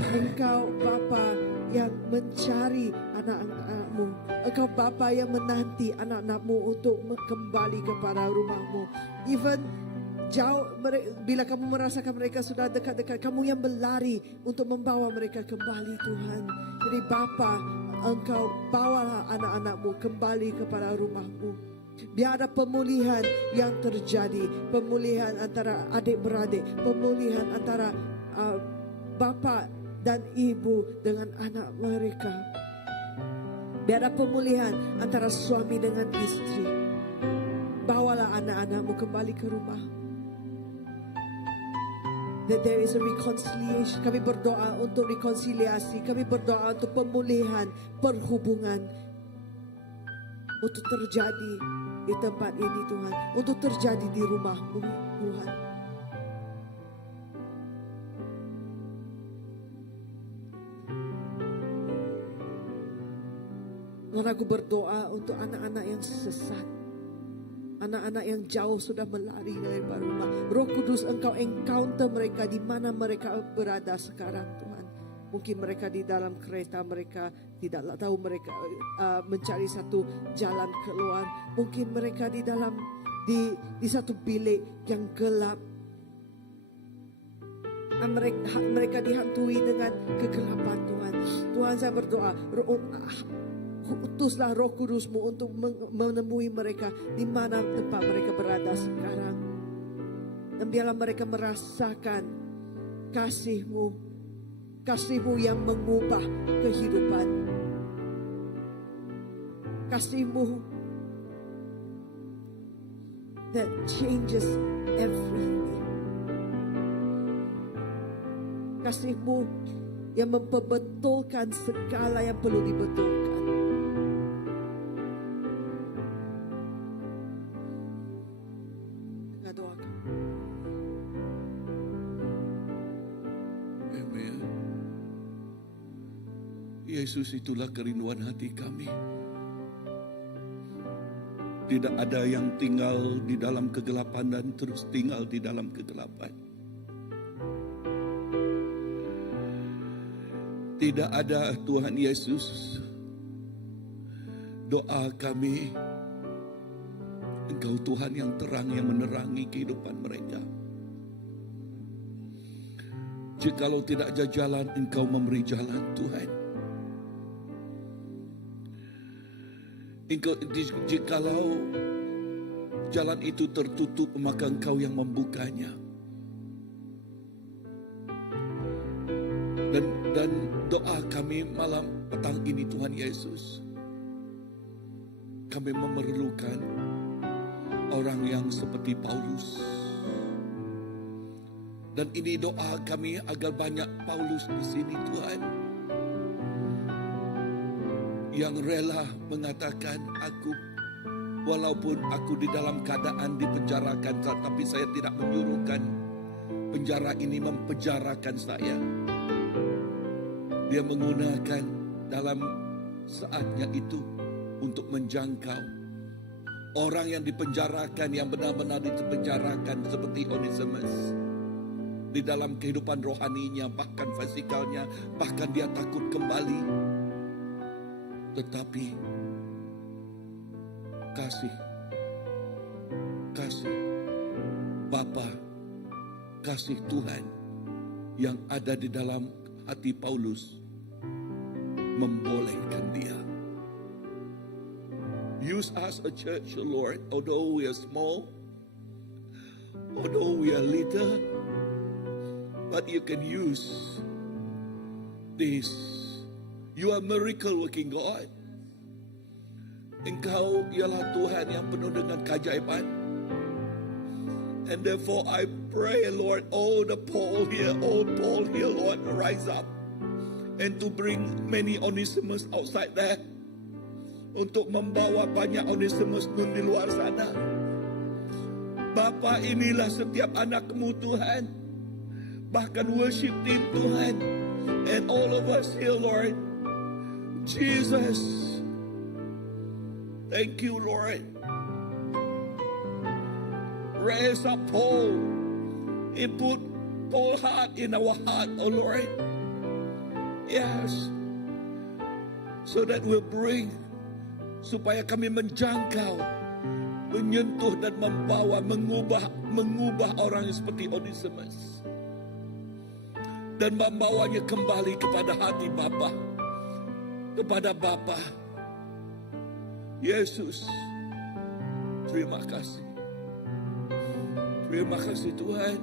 Engkau Bapa yang mencari anak-anak-Mu. Engkau Bapa yang menanti anak-anak-Mu untuk kembali kepada rumah-Mu. Even jauh, bila kamu merasakan mereka sudah dekat-dekat, kamu yang berlari untuk membawa mereka kembali Tuhan. Jadi Bapa, Engkau bawalah anak-anak-Mu kembali kepada rumah-Mu. Biar ada pemulihan yang terjadi, pemulihan antara adik-beradik, pemulihan antara bapa dan ibu dengan anak mereka. Biar ada pemulihan antara suami dengan istri. Bawalah anak-anak-Mu kembali ke rumah. That there is a reconciliation. Kami berdoa untuk rekonsiliasi. Kami berdoa untuk pemulihan perhubungan untuk terjadi di tempat ini Tuhan, untuk terjadi di rumah-Mu Tuhan. Tuhan, aku berdoa untuk anak-anak yang sesat, anak-anak yang jauh sudah melari dari rumah. Roh Kudus, Engkau encounter mereka di mana mereka berada sekarang Tuhan. Mungkin mereka di dalam kereta, mereka tidak tahu, mereka mencari satu jalan keluar. Mungkin mereka di dalam di satu bilik yang gelap. Dan mereka dihantui dengan kegelapan Tuhan. Tuhan, saya berdoa, utuslah Roh Kudus-Mu untuk menemui mereka di mana tempat mereka berada sekarang. Dan biarlah mereka merasakan kasih-Mu, kasih-Mu yang mengubah kehidupan, kasih-Mu that changes everything, kasih-Mu yang memperbetulkan segala yang perlu dibetulkan. Dengar doa kami. Amen. Yesus, itulah kerinduan hati kami. Tidak ada yang tinggal di dalam kegelapan dan terus tinggal di dalam kegelapan. Tidak ada, Tuhan Yesus. Doa kami, Engkau Tuhan yang terang, yang menerangi kehidupan mereka. Jikalau tidak ada jalan, Engkau memberi jalan Tuhan. Jikalau jalan itu tertutup, maka Engkau yang membukanya. Dan doa kami malam petang ini Tuhan Yesus, kami memerlukan orang yang seperti Paulus. Dan ini doa kami agar banyak Paulus di sini Tuhan. yang rela mengatakan, walaupun aku di dalam keadaan dipenjarakan, tetapi saya tidak menyuruhkan penjara ini mempenjarakan saya. Dia menggunakan dalam saatnya itu untuk menjangkau orang yang dipenjarakan, yang benar-benar dipenjarakan seperti Onesimus. Di dalam kehidupan rohaninya, bahkan fisikalnya, bahkan dia takut kembali. Tetapi kasih Bapa, kasih Tuhan yang ada di dalam hati Paulus membolehkan dia. Use us a church, Lord, although we are small, although we are little, but you can use this. You are miracle working God. Engkau ialah Tuhan yang penuh dengan keajaiban. And therefore I pray, Lord, all Paul here, Lord, rise up. And to bring many Onesimus outside there. Untuk membawa banyak Onesimus nun di luar sana. Bapa, inilah setiap anak-Mu Tuhan. Bahkan worship team Tuhan. And all of us here, Lord. Jesus. Thank you, Lord. Raise up Paul. And put Paul's heart in our heart, oh Lord. Yes. So that we'll bring, supaya kami menjangkau, menyentuh dan membawa, mengubah orang yang seperti Onesimus. Dan membawanya kembali kepada hati Bapa. Kepada Bapa. Yesus, terima kasih. Terima kasih Tuhan.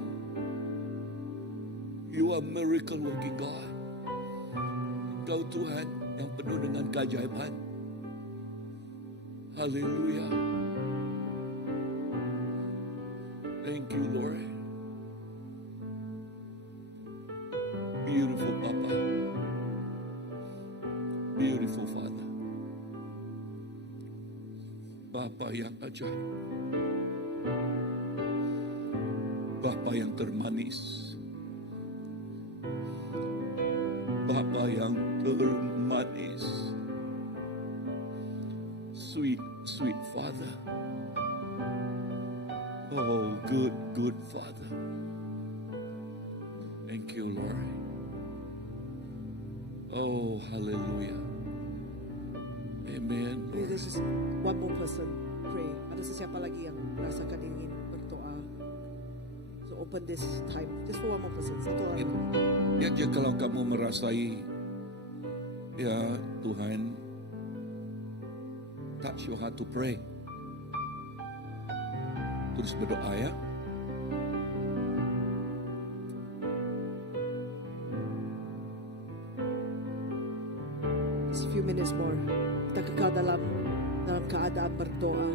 You are miracle working God. Engkau Tuhan yang penuh dengan keajaiban. Haleluya. Thank you, Lord. Beautiful Papa. Beautiful Father. Bapa yang ajaib. Bapa yang termanis. Bapa yang termanis. Sweet, sweet Father. Oh, good, good Father. Thank you, Lord. Oh, hallelujah. Amen. Maybe there's just one more person pray. Ada sesiapa lagi yang merasakan ingin berdoa? So open this time just for one more person. Satu orang. Ya, kalau kamu merasai, ya Tuhan, touch your heart to pray. Terus berdoa ya. Just a few minutes more. Kita kekal dalam keadaan berdoa.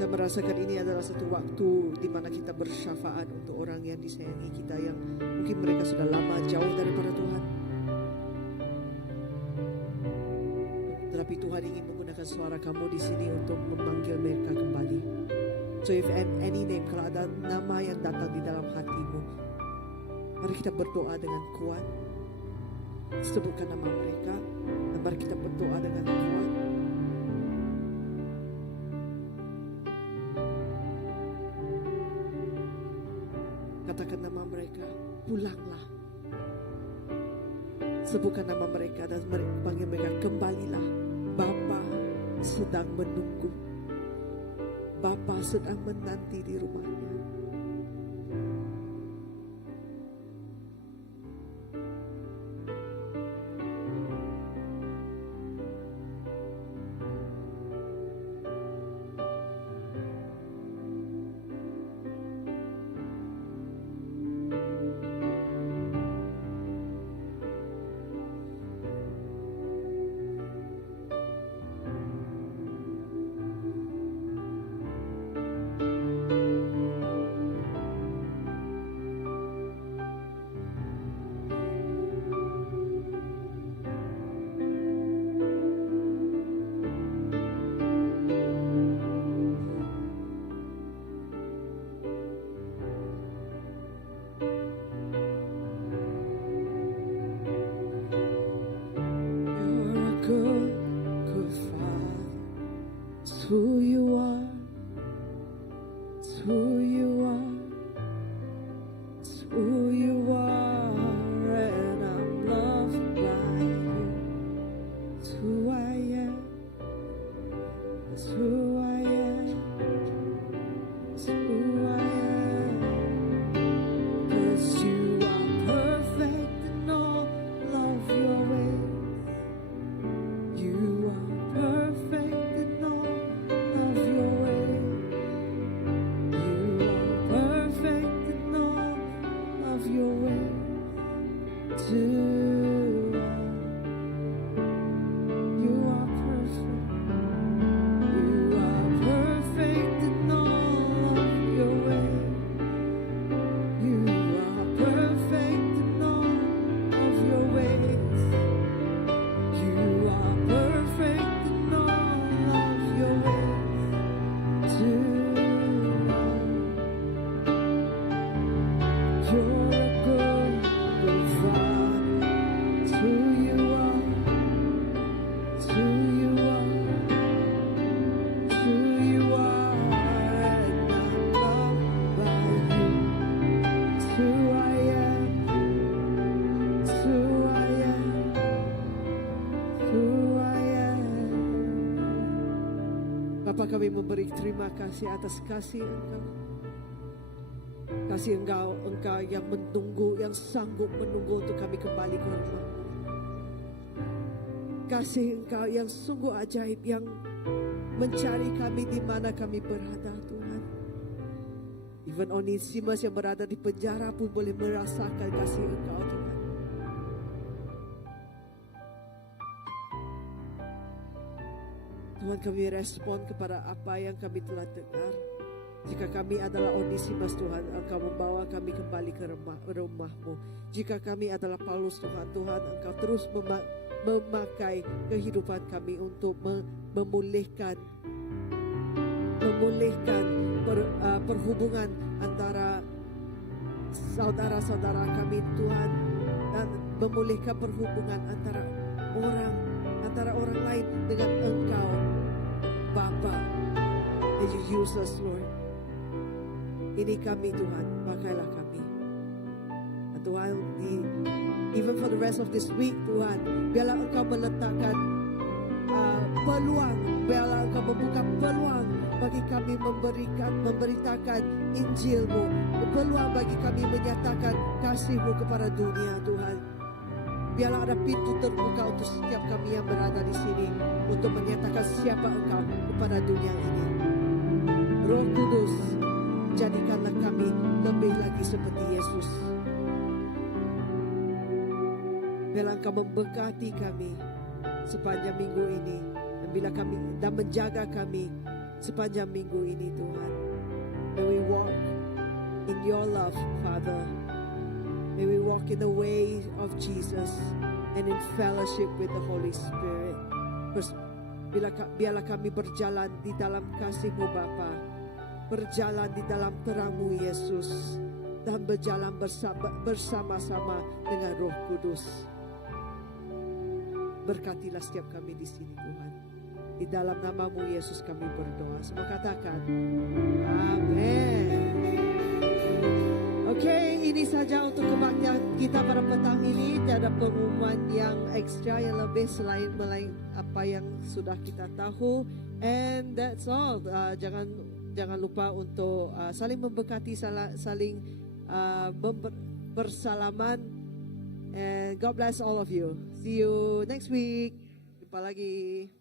Saya merasakan ini adalah satu waktu di mana kita bersyafaat untuk orang yang disayangi kita, yang mungkin mereka sudah lama jauh daripada Tuhan. Tetapi Tuhan ingin menggunakan suara kamu di sini untuk memanggil mereka kembali. So if any name, kalau ada nama yang datang di dalam hatimu, mari kita berdoa dengan kuat. Sebutkan nama mereka dan mari kita berdoa dengan kuat. Katakan nama mereka, pulanglah. Sebutkan nama mereka dan panggil mereka, kembalilah. Bapa sedang menunggu. Bapa sedang menanti di rumahnya. who you are. It's who you are. It's who you are. And I'm loved by you. It's who I am. It's who I am. It's who I am. 'Cause you are perfect in all of your ways. You are perfect in all of your ways. You are perfect in all of your ways. You are perfect. You are perfect in all of your ways. You are perfect in all of your ways. You are perfect in all of your ways. You're a good, good Father. It's who you are. It's who you are. It's who you are. And I'm loved by you. It's who I am. It's who I am. Who I am. Bapa, kami memberi terima kasih atas kasih Engkau. Kasih Engkau yang menunggu, yang sanggup menunggu untuk kami kembali ke rumah. Kasih Engkau yang sungguh ajaib, yang mencari kami di mana kami berada, Tuhan. Even Onesimus yang berada di penjara pun boleh merasakan kasih Engkau, Tuhan. Tuhan, kami respon kepada apa yang kami telah dengar. Jika kami adalah Onesimus, Tuhan, Engkau membawa kami kembali ke rumah-Mu. Jika kami adalah Paulus, Tuhan, Engkau terus memakai kehidupan kami untuk memulihkan perhubungan antara saudara-saudara kami, Tuhan, dan memulihkan perhubungan antara orang lain dengan Engkau, Bapa. And you use us, Lord. Ini kami, Tuhan, pakailah kami. Dan Tuhan, even for the rest of this week, Tuhan, biarlah Engkau meletakkan peluang, biarlah Engkau membuka peluang bagi kami memberitakan Injil-Mu, peluang bagi kami menyatakan kasih-Mu kepada dunia, Tuhan. Biarlah ada pintu terbuka untuk setiap kami yang berada di sini untuk menyatakan siapa Engkau kepada dunia ini. Roh Kudus, jadikanlah kami lebih lagi seperti Yesus. Biarlah Engkau memberkati kami sepanjang minggu ini, dan menjaga kami sepanjang minggu ini, Tuhan. May we walk in your love, Father. May we walk in the way of Jesus and in fellowship with the Holy Spirit. Biarlah kami berjalan di dalam kasih-Mu, Bapa, berjalan di dalam terang-Mu, Yesus, dan berjalan bersama-sama dengan Roh Kudus. Berkatilah setiap kami di sini, Tuhan. Di dalam nama-Mu, Yesus, kami berdoa. Semua katakan, amin. Oke, ini saja untuk kebaktian kita pada petang ini. Tiada pengumuman yang ekstra, yang lebih selain apa yang sudah kita tahu. And that's all. Jangan lupa untuk saling memberkati, saling bersalaman. And God bless all of you. See you next week. Jumpa lagi.